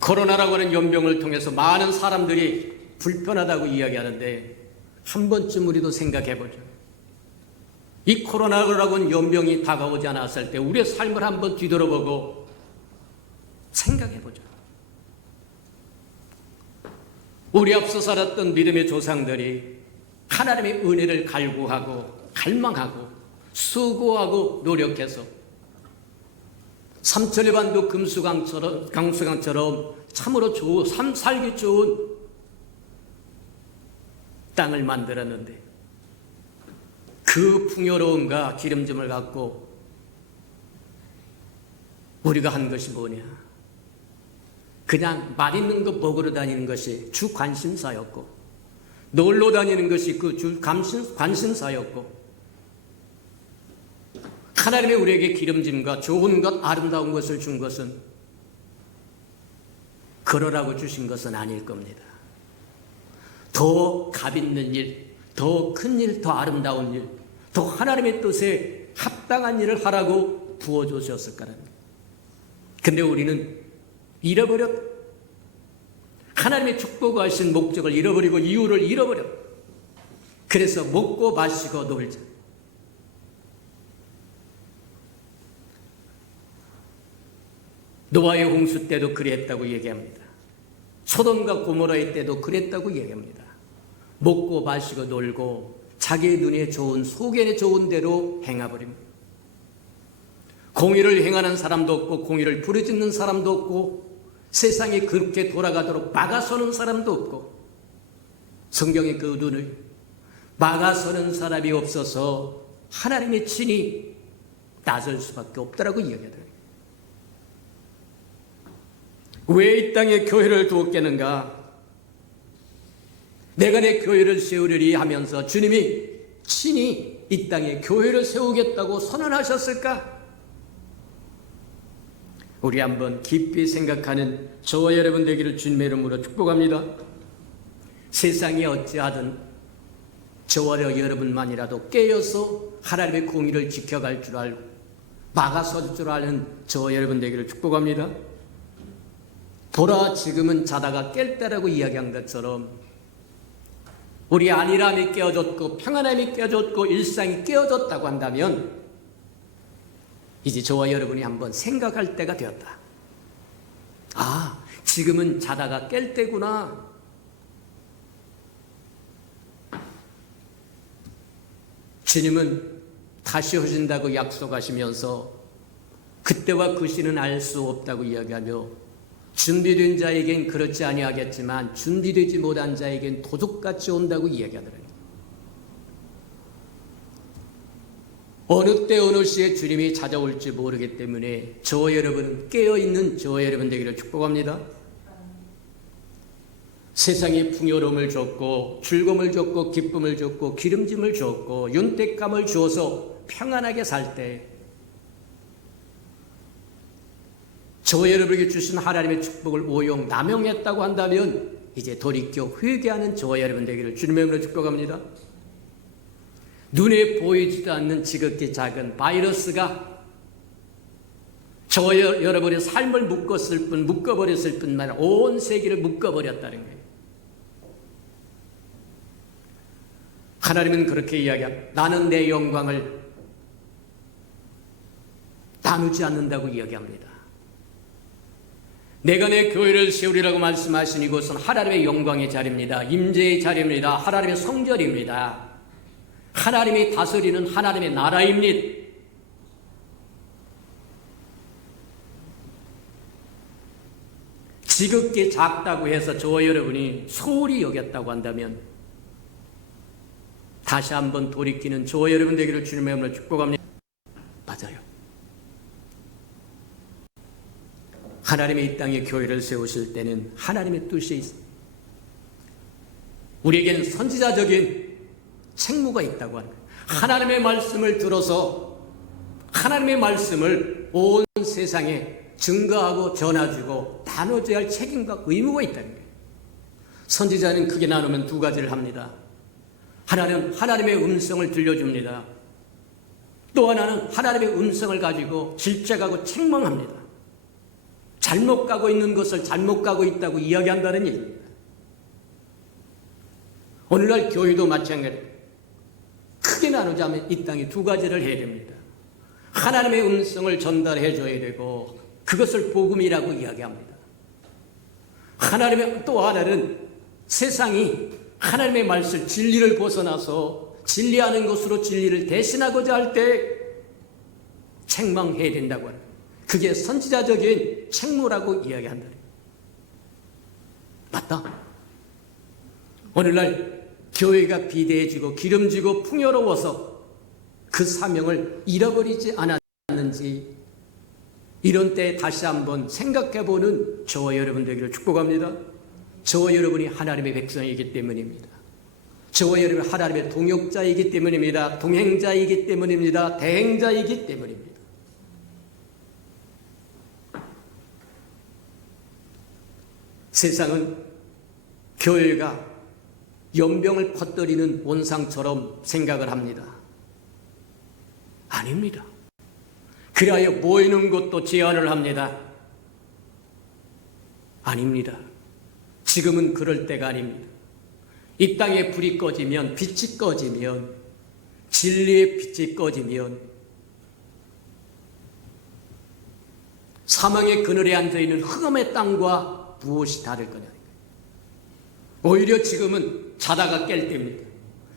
코로나라고 하는 연병을 통해서 많은 사람들이 불편하다고 이야기하는데 한 번쯤 우리도 생각해보자. 이 코로나라고 하는 연병이 다가오지 않았을 때 우리의 삶을 한번 뒤돌아보고 생각해보자. 우리 앞서 살았던 믿음의 조상들이 하나님의 은혜를 갈구하고 갈망하고 수고하고 노력해서 삼천리반도 강수강처럼 참으로 살기 좋은 땅을 만들었는데 그 풍요로움과 기름짐을 갖고 우리가 한 것이 뭐냐? 그냥 맛있는 거 먹으러 다니는 것이 주 관심사였고 놀러 다니는 것이 그 주 관심사였고 하나님의 우리에게 기름짐과 좋은 것, 아름다운 것을 준 것은 그러라고 주신 것은 아닐 겁니다. 더 값 있는 일, 더 큰 일, 더 아름다운 일, 더 하나님의 뜻에 합당한 일을 하라고 부어주셨을 거랍니다. 근데 우리는 잃어버렸. 하나님의 축복하신 목적을 잃어버리고 이유를 잃어버렸. 그래서 먹고 마시고 놀자. 노아의 홍수 때도 그랬다고 얘기합니다. 소돔과 고모라의 때도 그랬다고 얘기합니다. 먹고 마시고 놀고 자기의 눈에 좋은 속에 좋은 대로 행해버립니다. 공의를 행하는 사람도 없고 공의를 부르짖는 사람도 없고 세상이 그렇게 돌아가도록 막아서는 사람도 없고 성경의 그 눈을 막아서는 사람이 없어서 하나님의 친히 나설 수밖에 없다라고 이야기하더라고요. 왜 이 땅에 교회를 두었겠는가? 내가 내 교회를 세우리리 하면서 주님이 친히 이 땅에 교회를 세우겠다고 선언하셨을까? 우리 한번 깊이 생각하는 저와 여러분 되기를 주님의 이름으로 축복합니다. 세상이 어찌하든 저와 여러분만이라도 깨어서 하나님의 공의를 지켜갈 줄 알고 막아설 줄 아는 저와 여러분 되기를 축복합니다. 보라 지금은 자다가 깰 때라고 이야기한 것처럼 우리 안일함이 깨어졌고 평안함이 깨어졌고 일상이 깨어졌다고 한다면 이제 저와 여러분이 한번 생각할 때가 되었다. 아, 지금은 자다가 깰 때구나. 주님은 다시 오신다고 약속하시면서 그때와 그 시는 알 수 없다고 이야기하며 준비된 자에겐 그렇지 아니하겠지만 준비되지 못한 자에겐 도둑같이 온다고 이야기하더라고요. 어느 때 어느 시에 주님이 찾아올지 모르기 때문에 저와 여러분 깨어있는 저와 여러분 되기를 축복합니다. 세상에 풍요로움을 줬고 즐거움을 줬고 기쁨을 줬고 기름짐을 줬고 윤택감을 주어서 평안하게 살 때 저와 여러분에게 주신 하나님의 축복을 오용 남용했다고 한다면 이제 돌이켜 회개하는 저와 여러분 되기를 주님의 이름으로 축복합니다. 눈에 보이지도 않는 지극히 작은 바이러스가 저와 여러분의 삶을 묶어버렸을 뿐만 아니라 온 세계를 묶어버렸다는 거예요. 하나님은 그렇게 이야기합니다. 나는 내 영광을 나누지 않는다고 이야기합니다. 내가 내 교회를 세우리라고 말씀하신 이곳은 하나님의 영광의 자리입니다. 임재의 자리입니다. 하나님의 성전입니다. 하나님이 다스리는 하나님의 나라입니다. 지극히 작다고 해서 저와 여러분이 소홀히 여겼다고 한다면 다시 한번 돌이키는 저와 여러분 되기를 주님의 이름으로 축복합니다. 맞아요. 하나님의 이 땅에 교회를 세우실 때는 하나님의 뜻이 있습니다. 우리에게는 선지자적인 책무가 있다고 하는 거예요. 하나님의 말씀을 들어서 하나님의 말씀을 온 세상에 증거하고 전해주고 나눠줘야 할 책임과 의무가 있다는 거예요. 선지자는 크게 나누면 두 가지를 합니다. 하나는 하나님의 음성을 들려줍니다. 또 하나는 하나님의 음성을 가지고 질책하고 책망합니다. 잘못 가고 있는 것을 잘못 가고 있다고 이야기한다는 얘기입니다. 오늘날 교회도 마찬가지예요. 크게 나누자면 이 땅에 두 가지를 해야 됩니다. 하나님의 음성을 전달해 줘야 되고 그것을 복음이라고 이야기합니다. 하나님의 또 하나는 세상이 하나님의 말씀 진리를 벗어나서 진리하는 것으로 진리를 대신하고자 할 때 책망해야 된다고 하는 그게 선지자적인 책무라고 이야기한다. 맞다. 오늘날 교회가 비대해지고 기름지고 풍요로워서 그 사명을 잃어버리지 않았는지 이런 때 다시 한번 생각해보는 저와 여러분 되기를 축복합니다. 저와 여러분이 하나님의 백성이기 때문입니다. 저와 여러분 하나님의 동역자이기 때문입니다. 동행자이기 때문입니다. 대행자이기 때문입니다. 세상은 교회가 연병을 퍼뜨리는 온상처럼 생각을 합니다. 아닙니다. 그리하여 모이는 것도 제한을 합니다. 아닙니다. 지금은 그럴 때가 아닙니다. 이 땅에 불이 꺼지면, 빛이 꺼지면, 진리의 빛이 꺼지면 사망의 그늘에 앉아있는 흑암의 땅과 무엇이 다를 거냐. 오히려 지금은 자다가 깰 때입니다.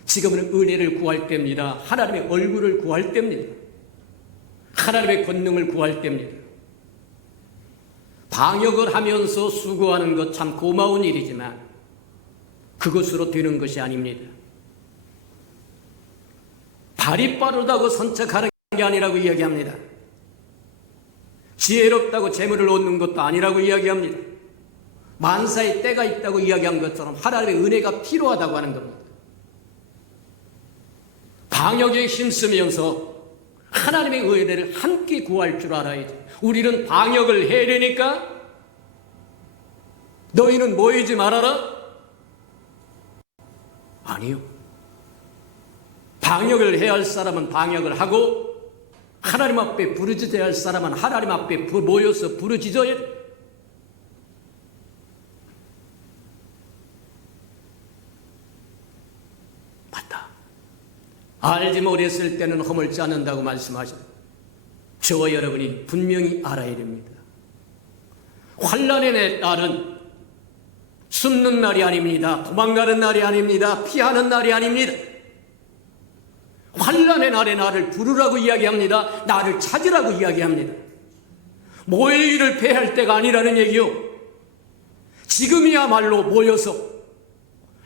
지금은 은혜를 구할 때입니다. 하나님의 얼굴을 구할 때입니다. 하나님의 권능을 구할 때입니다. 방역을 하면서 수고하는 것 참 고마운 일이지만 그것으로 되는 것이 아닙니다. 발이 빠르다고 선척하는 게 아니라고 이야기합니다. 지혜롭다고 재물을 얻는 것도 아니라고 이야기합니다. 만사의 때가 있다고 이야기한 것처럼 하나님의 은혜가 필요하다고 하는 겁니다. 방역에 힘쓰면서 하나님의 은혜를 함께 구할 줄 알아야지. 우리는 방역을 해야 되니까 너희는 모이지 말아라? 아니요. 방역을 해야 할 사람은 방역을 하고 하나님 앞에 부르짖어야 할 사람은 하나님 앞에 모여서 부르짖어야 돼. 맞다. 알지 못했을 때는 허물지 않는다고 말씀하셨어요. 저와 여러분이 분명히 알아야 됩니다. 환난의 날은 숨는 날이 아닙니다. 도망가는 날이 아닙니다. 피하는 날이 아닙니다. 환난의 날에 나를 부르라고 이야기합니다. 나를 찾으라고 이야기합니다. 모이기를 패할 때가 아니라는 얘기요. 지금이야말로 모여서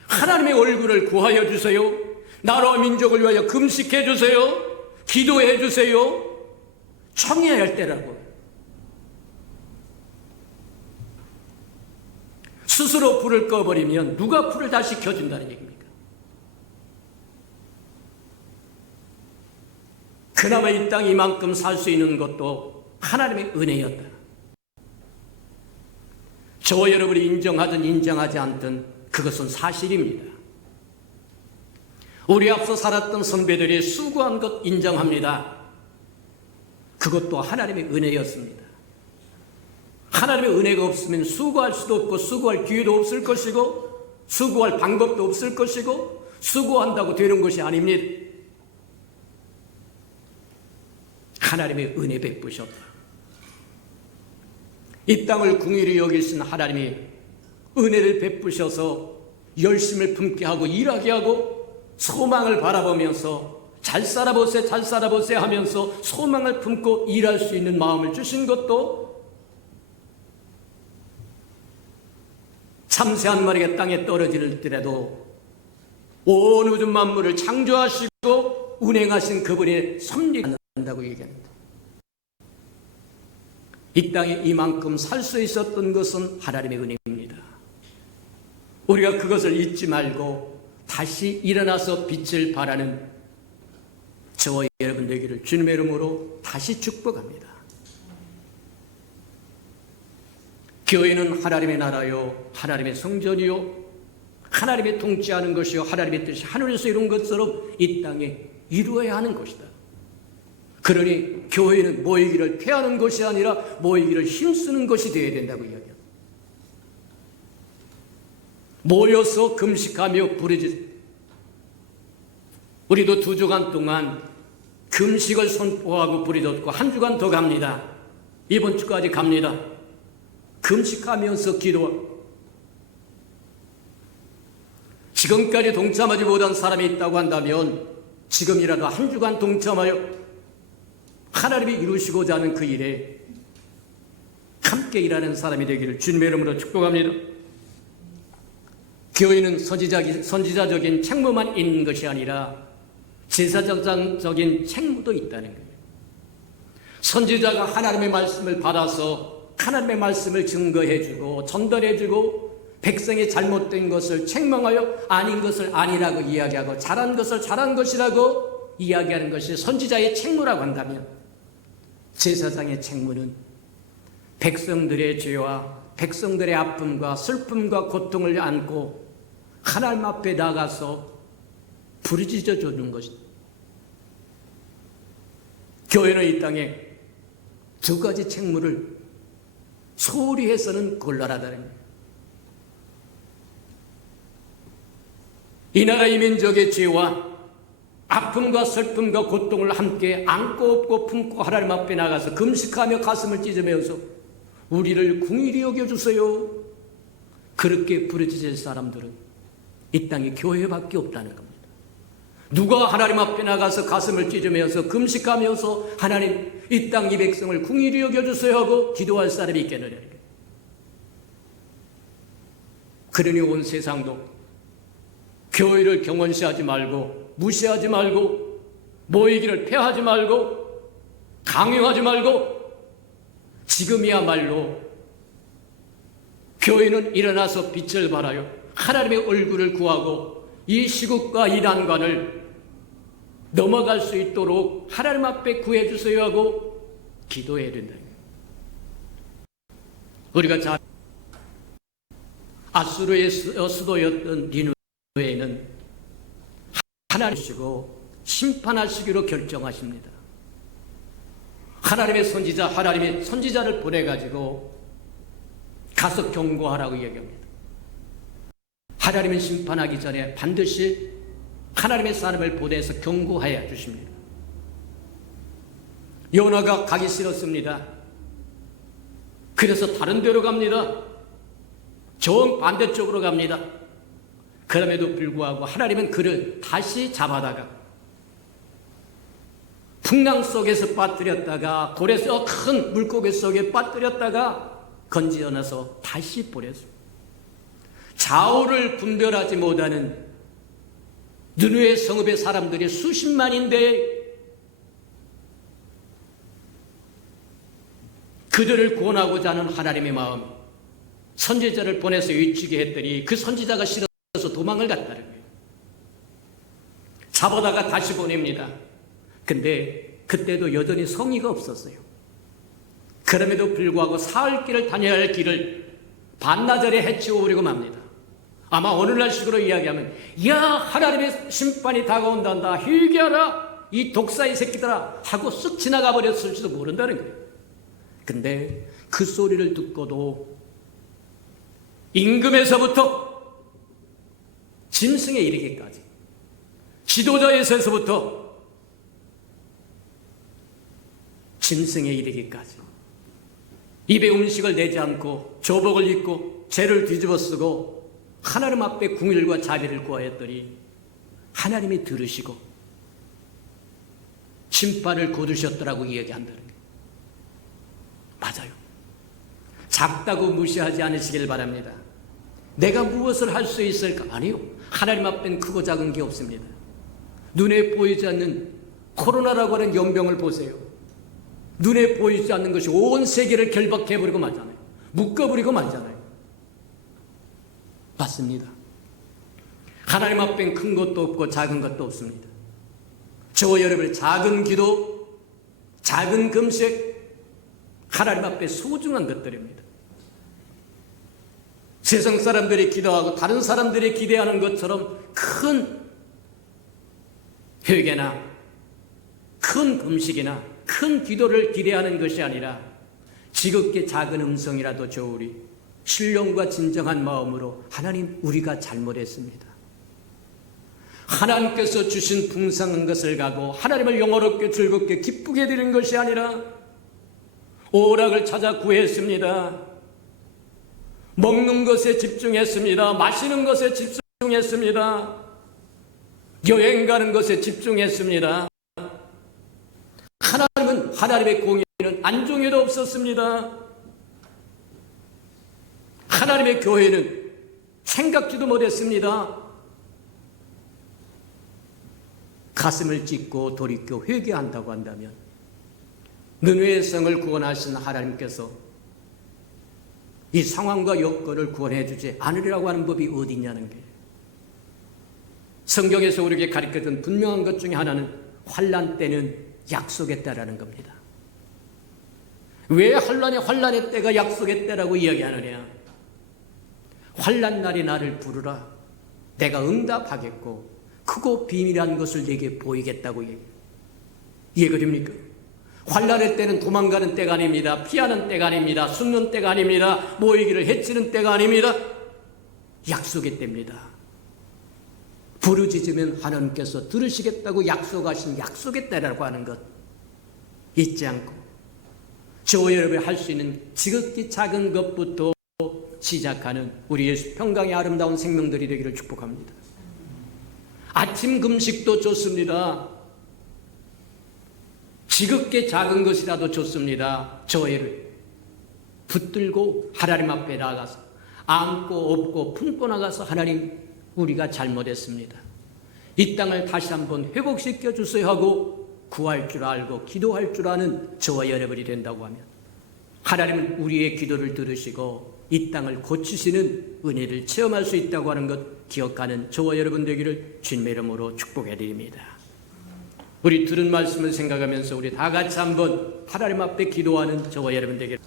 하나님의 얼굴을 구하여 주세요. 나라와 민족을 위하여 금식해 주세요. 기도해 주세요. 청해야 할 때라고. 스스로 불을 꺼버리면 누가 불을 다시 켜준다는 얘기입니까? 그나마 이 땅 이만큼 살 수 있는 것도 하나님의 은혜였다. 저와 여러분이 인정하든 인정하지 않든 그것은 사실입니다. 우리 앞서 살았던 선배들이 수고한 것 인정합니다. 그것도 하나님의 은혜였습니다. 하나님의 은혜가 없으면 수고할 수도 없고 수고할 기회도 없을 것이고 수고할 방법도 없을 것이고 수고한다고 되는 것이 아닙니다. 하나님의 은혜 베푸셨다. 이 땅을 궁일이 여기신 하나님이 은혜를 베푸셔서 열심을 품게 하고 일하게 하고 소망을 바라보면서 잘 살아보세 잘 살아보세 하면서 소망을 품고 일할 수 있는 마음을 주신 것도 참새 한 마리가 땅에 떨어질지라도 온 우주 만물을 창조하시고 운행하신 그분의 섭리가 한다고 얘기합니다. 이 땅에 이만큼 살 수 있었던 것은 하나님의 은혜입니다. 우리가 그것을 잊지 말고 다시 일어나서 빛을 발하는 저와 여러분 되기를 주님의 이름으로 다시 축복합니다. 교회는 하나님의 나라요, 하나님의 성전이요, 하나님의 통치하는 것이요, 하나님의 뜻이 하늘에서 이룬 것처럼 이 땅에 이루어야 하는 것이다. 그러니 교회는 모이기를 패하는 것이 아니라 모이기를 힘쓰는 것이 되어야 된다고 이야기합니다. 모여서 금식하며 부르짖. 우리도 2주간 동안 금식을 선포하고 부르짖고 1주간 더 갑니다. 이번 주까지 갑니다. 금식하면서 기도. 지금까지 동참하지 못한 사람이 있다고 한다면 지금이라도 1주간 동참하여 하나님이 이루시고자 하는 그 일에 함께 일하는 사람이 되기를 주님의 이름으로 축복합니다. 교회는 선지자적인 책무만 있는 것이 아니라 제사장적인 책무도 있다는 거예요. 선지자가 하나님의 말씀을 받아서 하나님의 말씀을 증거해주고 전달해주고 백성의 잘못된 것을 책망하여 아닌 것을 아니라고 이야기하고 잘한 것을 잘한 것이라고 이야기하는 것이 선지자의 책무라고 한다면 제사장의 책무는 백성들의 죄와 백성들의 아픔과 슬픔과 고통을 안고 하나님 앞에 나가서 부르짖어 주는 것입니다. 교회는 이 땅에 2가지 책무를 소홀히 해서는 곤란하다는 거예요. 이 나라 이 민족의 죄와 아픔과 슬픔과 고통을 함께 안고 업고 품고 하나님 앞에 나가서 금식하며 가슴을 찢으면서 우리를 긍휼히 여겨주세요. 그렇게 부르짖을 사람들은 이 땅에 교회밖에 없다는 겁니다. 누가 하나님 앞에 나가서 가슴을 찢으면서 금식하면서 하나님 이 땅 이 백성을 긍휼히 여겨주세요 하고 기도할 사람이 있겠느냐. 그러니 온 세상도 교회를 경원시하지 말고 무시하지 말고 모이기를 폐하지 말고 강요하지 말고 지금이야말로 교회는 일어나서 빛을 발하여 하나님의 얼굴을 구하고 이 시국과 이 난관을 넘어갈 수 있도록 하나님 앞에 구해주세요 하고 기도해야 된다. 우리가 잘 아수르의 수도였던 니느웨는 하나님이시고 심판하시기로 결정하십니다. 하나님의 선지자를 보내가지고 가서 경고하라고 얘기합니다. 하나님은 심판하기 전에 반드시 하나님의 사람을 보내서 경고하여 주십니다. 요나가 가기 싫었습니다. 그래서 다른 데로 갑니다. 정반대쪽으로 갑니다. 그럼에도 불구하고 하나님은 그를 다시 잡아다가 풍랑 속에서 빠뜨렸다가 고래서 큰 물고기 속에 빠뜨렸다가 건지어내서 다시 보냈습니다. 좌우를 분별하지 못하는 느느웨 성읍의 사람들이 수십만인데 그들을 구원하고자 하는 하나님의 마음, 선지자를 보내서 외치게 했더니 그 선지자가 싫어서 도망을 갔다는 거예요. 잡아다가 다시 보냅니다. 근데 그때도 여전히 성의가 없었어요. 그럼에도 불구하고 사흘 길을 다녀야 할 길을 반나절에 헤치고 오려고 합니다. 아마 오늘날식으로 이야기하면 야 하나님의 심판이 다가온단다 회개하라 이 독사의 새끼들아 하고 쓱 지나가 버렸을지도 모른다는 거예요. 근데 그 소리를 듣고도 임금에서부터 짐승에 이르기까지 지도자에서부터 짐승에 이르기까지 입에 음식을 내지 않고 조복을 입고 죄를 뒤집어 쓰고 하나님 앞에 긍휼과 자비를 구하였더니 하나님이 들으시고 심판을 거두셨더라고 이야기한다는 거예요. 맞아요. 작다고 무시하지 않으시길 바랍니다. 내가 무엇을 할 수 있을까? 아니요. 하나님 앞엔 크고 작은 게 없습니다. 눈에 보이지 않는 코로나라고 하는 연병을 보세요. 눈에 보이지 않는 것이 온 세계를 결박해버리고 말잖아요. 묶어버리고 말잖아요. 맞습니다. 하나님 앞엔 큰 것도 없고 작은 것도 없습니다. 저와 여러분의 작은 기도, 작은 금식, 하나님 앞에 소중한 것들입니다. 세상 사람들이 기도하고 다른 사람들이 기대하는 것처럼 큰 회개나 큰 금식이나 큰 기도를 기대하는 것이 아니라 지극히 작은 음성이라도 좋으리 신령과 진정한 마음으로 하나님, 우리가 잘못했습니다. 하나님께서 주신 풍성한 것을 가고 하나님을 영화롭게 즐겁게 기쁘게 드리는 것이 아니라 오락을 찾아 구했습니다. 먹는 것에 집중했습니다. 마시는 것에 집중했습니다. 여행 가는 것에 집중했습니다. 하나님은, 하나님의 공의는 안종에도 없었습니다. 하나님의 교회는 생각지도 못했습니다. 가슴을 찢고 돌이켜 회개한다고 한다면 느느웨의 성을 구원하신 하나님께서 이 상황과 여건을 구원해 주지 않으리라고 하는 법이 어디 있냐는 게, 성경에서 우리에게 가르쳐준 분명한 것 중에 하나는 환난 때는 약속의 때라는 겁니다. 왜 환난의 때가 약속의 때라고 이야기하느냐? 환난 날에 나를 부르라. 내가 응답하겠고 크고 비밀한 것을 내게 보이겠다고 이해그립니까? 환난의 때는 도망가는 때가 아닙니다. 피하는 때가 아닙니다. 숨는 때가 아닙니다. 모이기를 해치는 때가 아닙니다. 약속의 때입니다. 부르짖으면 하나님께서 들으시겠다고 약속하신 약속의 때라고 하는 것 잊지 않고 저와 여러분이 할 수 있는 지극히 작은 것부터 시작하는 우리 예수 평강의 아름다운 생명들이 되기를 축복합니다. 아침 금식도 좋습니다. 지극히 작은 것이라도 좋습니다. 저와 여러분 붙들고 하나님 앞에 나가서 안고 업고 품고 나가서 하나님, 우리가 잘못했습니다. 이 땅을 다시 한번 회복시켜 주세요 하고 구할 줄 알고 기도할 줄 아는 저와 여러분이 된다고 하면 하나님은 우리의 기도를 들으시고 이 땅을 고치시는 은혜를 체험할 수 있다고 하는 것 기억하는 저와 여러분 되기를 주님의 이름으로 축복해 드립니다. 우리 들은 말씀을 생각하면서 우리 다 같이 한번 하나님 앞에 기도하는 저와 여러분 되기를.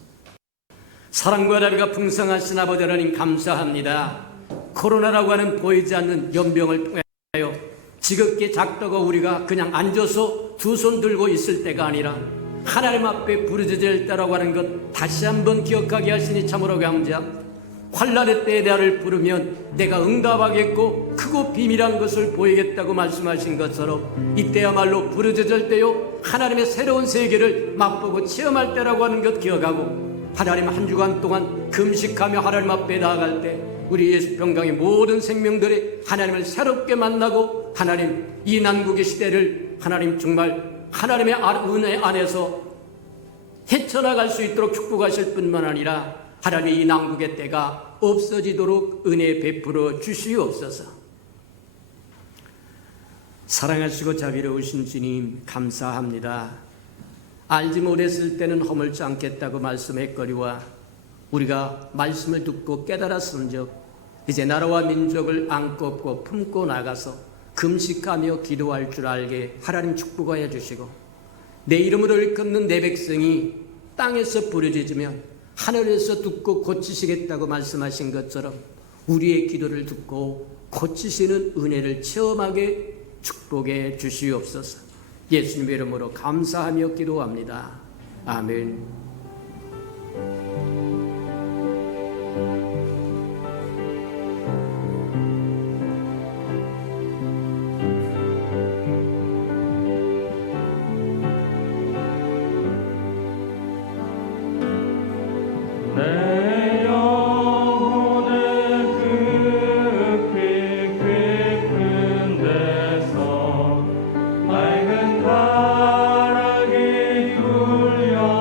사랑과 자비가 풍성하신 아버지 하나님, 감사합니다. 코로나라고 하는 보이지 않는 연병을 통하여 지극히 작다고 우리가 그냥 앉아서 두 손 들고 있을 때가 아니라 하나님 앞에 부르짖을 때라고 하는 것 다시 한번 기억하게 하시니 참으로 감사. 환난의 때에 나를 부르면 내가 응답하겠고 크고 비밀한 것을 보이겠다고 말씀하신 것처럼 이때야말로 부르짖을 때요 하나님의 새로운 세계를 맛보고 체험할 때라고 하는 것 기억하고 하나님 한 주간 동안 금식하며 하나님 앞에 나아갈 때 우리 예수 평강의 모든 생명들이 하나님을 새롭게 만나고 하나님 이 난국의 시대를 하나님 정말 하나님의 은혜 안에서 헤쳐나갈 수 있도록 축복하실 뿐만 아니라 하나님의 이 난국의 때가 없어지도록 은혜 베풀어 주시옵소서. 사랑하시고 자비로우신 주님 감사합니다. 알지 못했을 때는 허물지 않겠다고 말씀했거니와 우리가 말씀을 듣고 깨달았은즉 이제 나라와 민족을 안고 업고 품고 나가서 금식하며 기도할 줄 알게 하나님 축복하여 주시고 내 이름으로 일컫는 내 백성이 땅에서 부르짖으면 하늘에서 듣고 고치시겠다고 말씀하신 것처럼 우리의 기도를 듣고 고치시는 은혜를 체험하게 축복해 주시옵소서. 예수님의 이름으로 감사하며 기도합니다. 아멘. 내 영혼을 깊이 깊은 데서 맑은 가락이 훈련하네.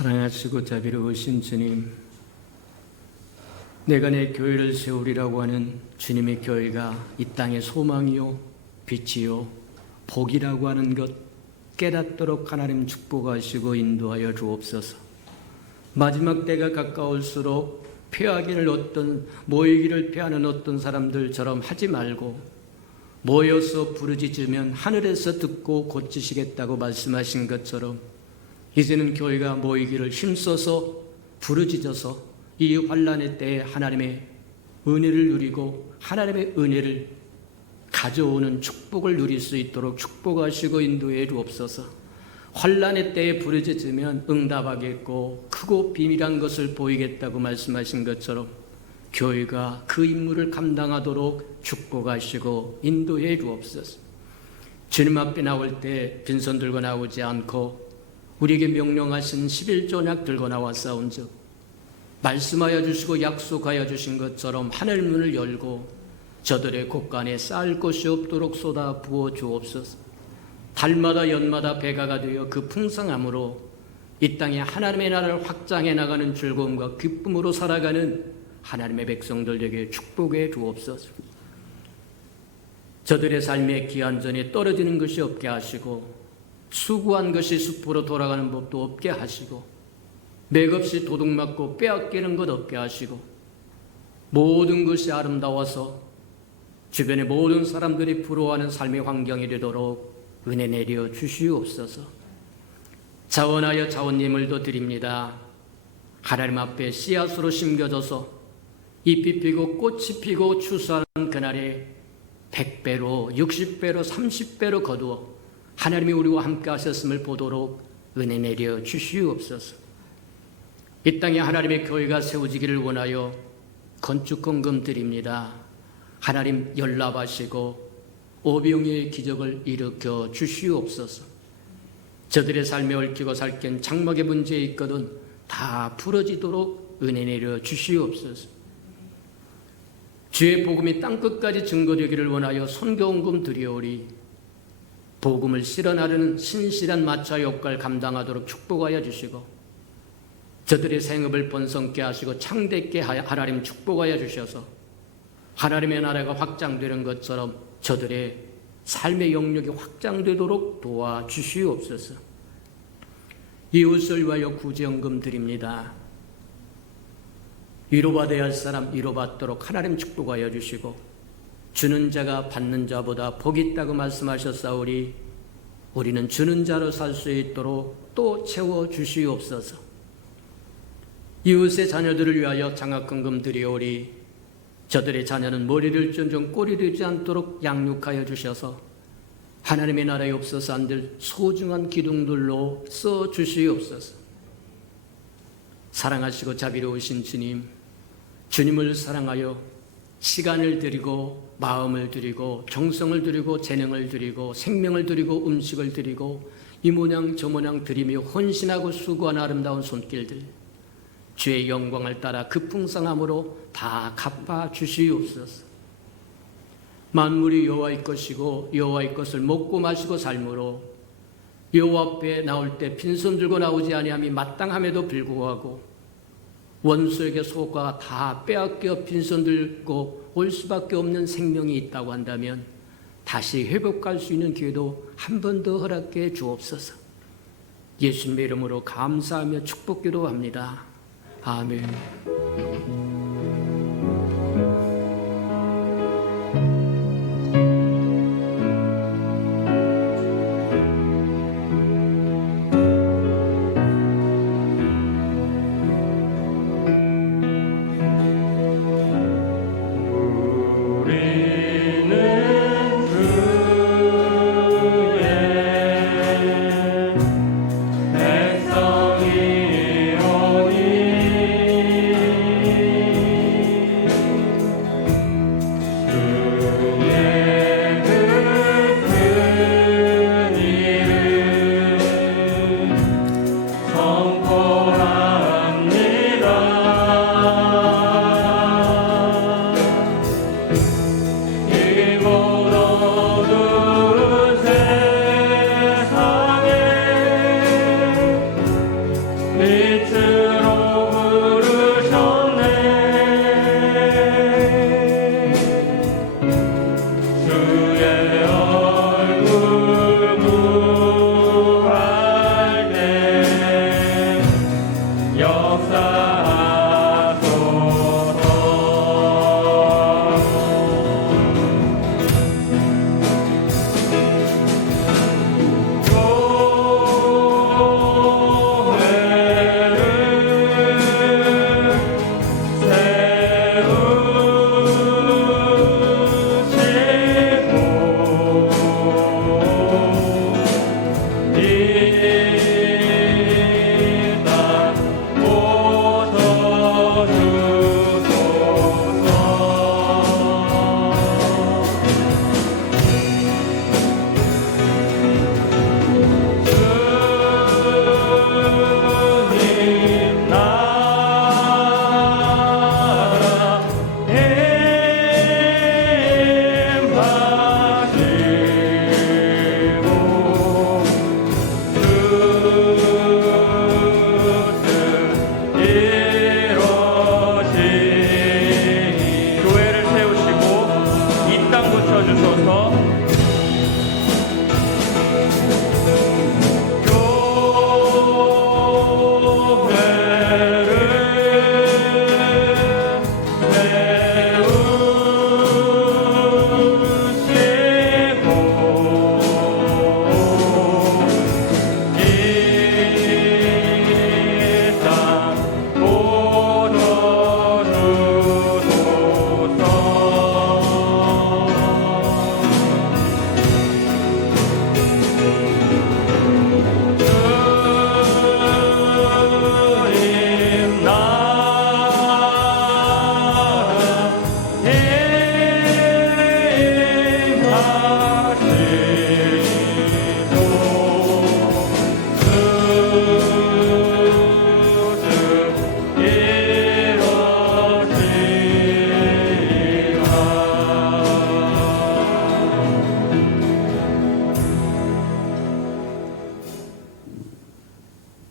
사랑하시고 자비로우신 주님, 내가 내 교회를 세우리라고 하는 주님의 교회가 이 땅의 소망이요 빛이요 복이라고 하는 것 깨닫도록 하나님 축복하시고 인도하여 주옵소서. 마지막 때가 가까울수록 모이기를 피하는 어떤 사람들처럼 하지 말고 모여서 부르짖으면 하늘에서 듣고 고치시겠다고 말씀하신 것처럼 이제는 교회가 모이기를 힘써서 부르짖어서 이 환난의 때에 하나님의 은혜를 누리고 하나님의 은혜를 가져오는 축복을 누릴 수 있도록 축복하시고 인도해 주옵소서. 환난의 때에 부르짖으면 응답하겠고 크고 비밀한 것을 보이겠다고 말씀하신 것처럼 교회가 그 임무를 감당하도록 축복하시고 인도해 주옵소서. 주님 앞에 나올 때 빈손 들고 나오지 않고 우리에게 명령하신 11조약 들고 나와 싸운즉 말씀하여 주시고 약속하여 주신 것처럼 하늘 문을 열고 저들의 곳간에 쌓을 것이 없도록 쏟아 부어 주옵소서. 달마다 연마다 배가가 되어 그 풍성함으로 이 땅에 하나님의 나라를 확장해 나가는 즐거움과 기쁨으로 살아가는 하나님의 백성들에게 축복해 주옵소서. 저들의 삶의 기한전에 떨어지는 것이 없게 하시고 수고한 것이 숲으로 돌아가는 법도 없게 하시고 맥없이 도둑맞고 빼앗기는 것 없게 하시고 모든 것이 아름다워서 주변의 모든 사람들이 부러워하는 삶의 환경이 되도록 은혜 내려 주시옵소서. 자원하여 자원님을도 드립니다. 하나님 앞에 씨앗으로 심겨져서 잎이 피고 꽃이 피고 추수하는 그날에 100배로 60배로 30배로 거두어 하나님이 우리와 함께 하셨음을 보도록 은혜 내려 주시옵소서. 이 땅에 하나님의 교회가 세워지기를 원하여 건축헌금 드립니다. 하나님 연락하시고 오병이의 기적을 일으켜 주시옵소서. 저들의 삶에 얽히고 살긴 장막의 문제에 있거든 다 풀어지도록 은혜 내려 주시옵소서. 주의 복음이 땅끝까지 증거되기를 원하여 선교헌금 드리오리. 복음을 실현하려는 신실한 마차 역할을 감당하도록 축복하여 주시고 저들의 생업을 번성케 하시고 창대케 하나님 축복하여 주셔서 하나님의 나라가 확장되는 것처럼 저들의 삶의 영역이 확장되도록 도와주시옵소서. 이웃을 위하여 구제연금 드립니다. 위로받아야 할 사람 위로받도록 하나님 축복하여 주시고 주는 자가 받는 자보다 복이 있다고 말씀하셨사오니 우리는 주는 자로 살 수 있도록 또 채워주시옵소서. 이웃의 자녀들을 위하여 장학금금 드리오리 저들의 자녀는 머리를 쫀쫀 꼬리 되지 않도록 양육하여 주셔서 하나님의 나라에 없어서 안 될 소중한 기둥들로 써주시옵소서. 사랑하시고 자비로우신 주님, 주님을 사랑하여 시간을 드리고 마음을 드리고 정성을 드리고 재능을 드리고 생명을 드리고 음식을 드리고 이 모양 저 모양 드리며 헌신하고 수고한 아름다운 손길들 주의 영광을 따라 그 풍성함으로 다 갚아 주시옵소서. 만물이 여호와의 것이고 여호와의 것을 먹고 마시고 삶으로 여호와 앞에 나올 때 빈손 들고 나오지 아니함이 마땅함에도 불구하고 원수에게 속아 다 빼앗겨 빈손 들고 올 수밖에 없는 생명이 있다고 한다면 다시 회복할 수 있는 기회도 한 번 더 허락해 주옵소서. 예수님의 이름으로 감사하며 축복 기도합니다. 아멘. 백성이오니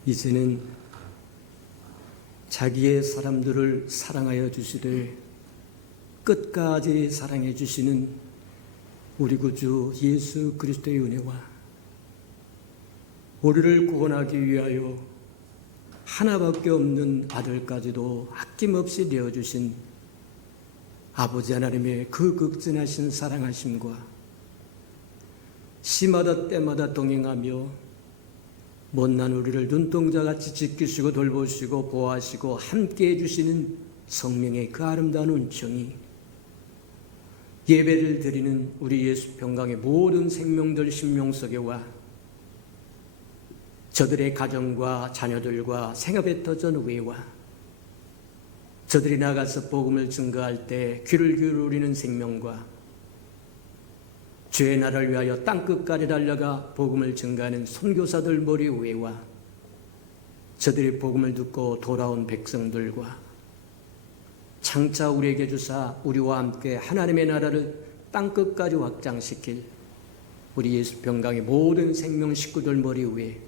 이제는 자기의 사람들을 사랑하여 주시되 끝까지 사랑해 주시는 우리 구주 예수 그리스도의 은혜와 우리를 구원하기 위하여 하나밖에 없는 아들까지도 아낌없이 내어주신 아버지 하나님의 그 극진하신 사랑하심과 시마다 때마다 동행하며 못난 우리를 눈동자같이 지키시고 돌보시고 보호하시고 함께해 주시는 성령의 그 아름다운 은총이 예배를 드리는 우리 예수평강의 모든 생명들 심령 속에와 저들의 가정과 자녀들과 생업에 터전 외와 저들이 나가서 복음을 증거할 때 귀를 기울이는 생명과 주의 나라를 위하여 땅끝까지 달려가 복음을 증거하는 선교사들 머리 위에와 저들이 복음을 듣고 돌아온 백성들과 장차 우리에게 주사 우리와 함께 하나님의 나라를 땅끝까지 확장시킬 우리 예수평강의 모든 생명 식구들 머리 위에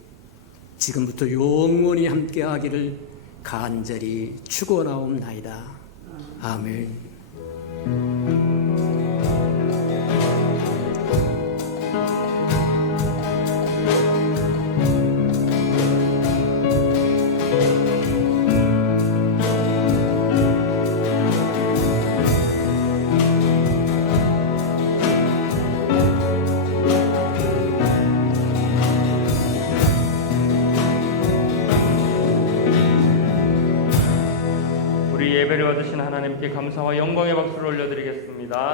지금부터 영원히 함께 하기를 간절히 축원하옵나이다. 아멘. 우리 예배를 받으신 하나님께 감사와 영광의 박수를 올려드리겠습니다.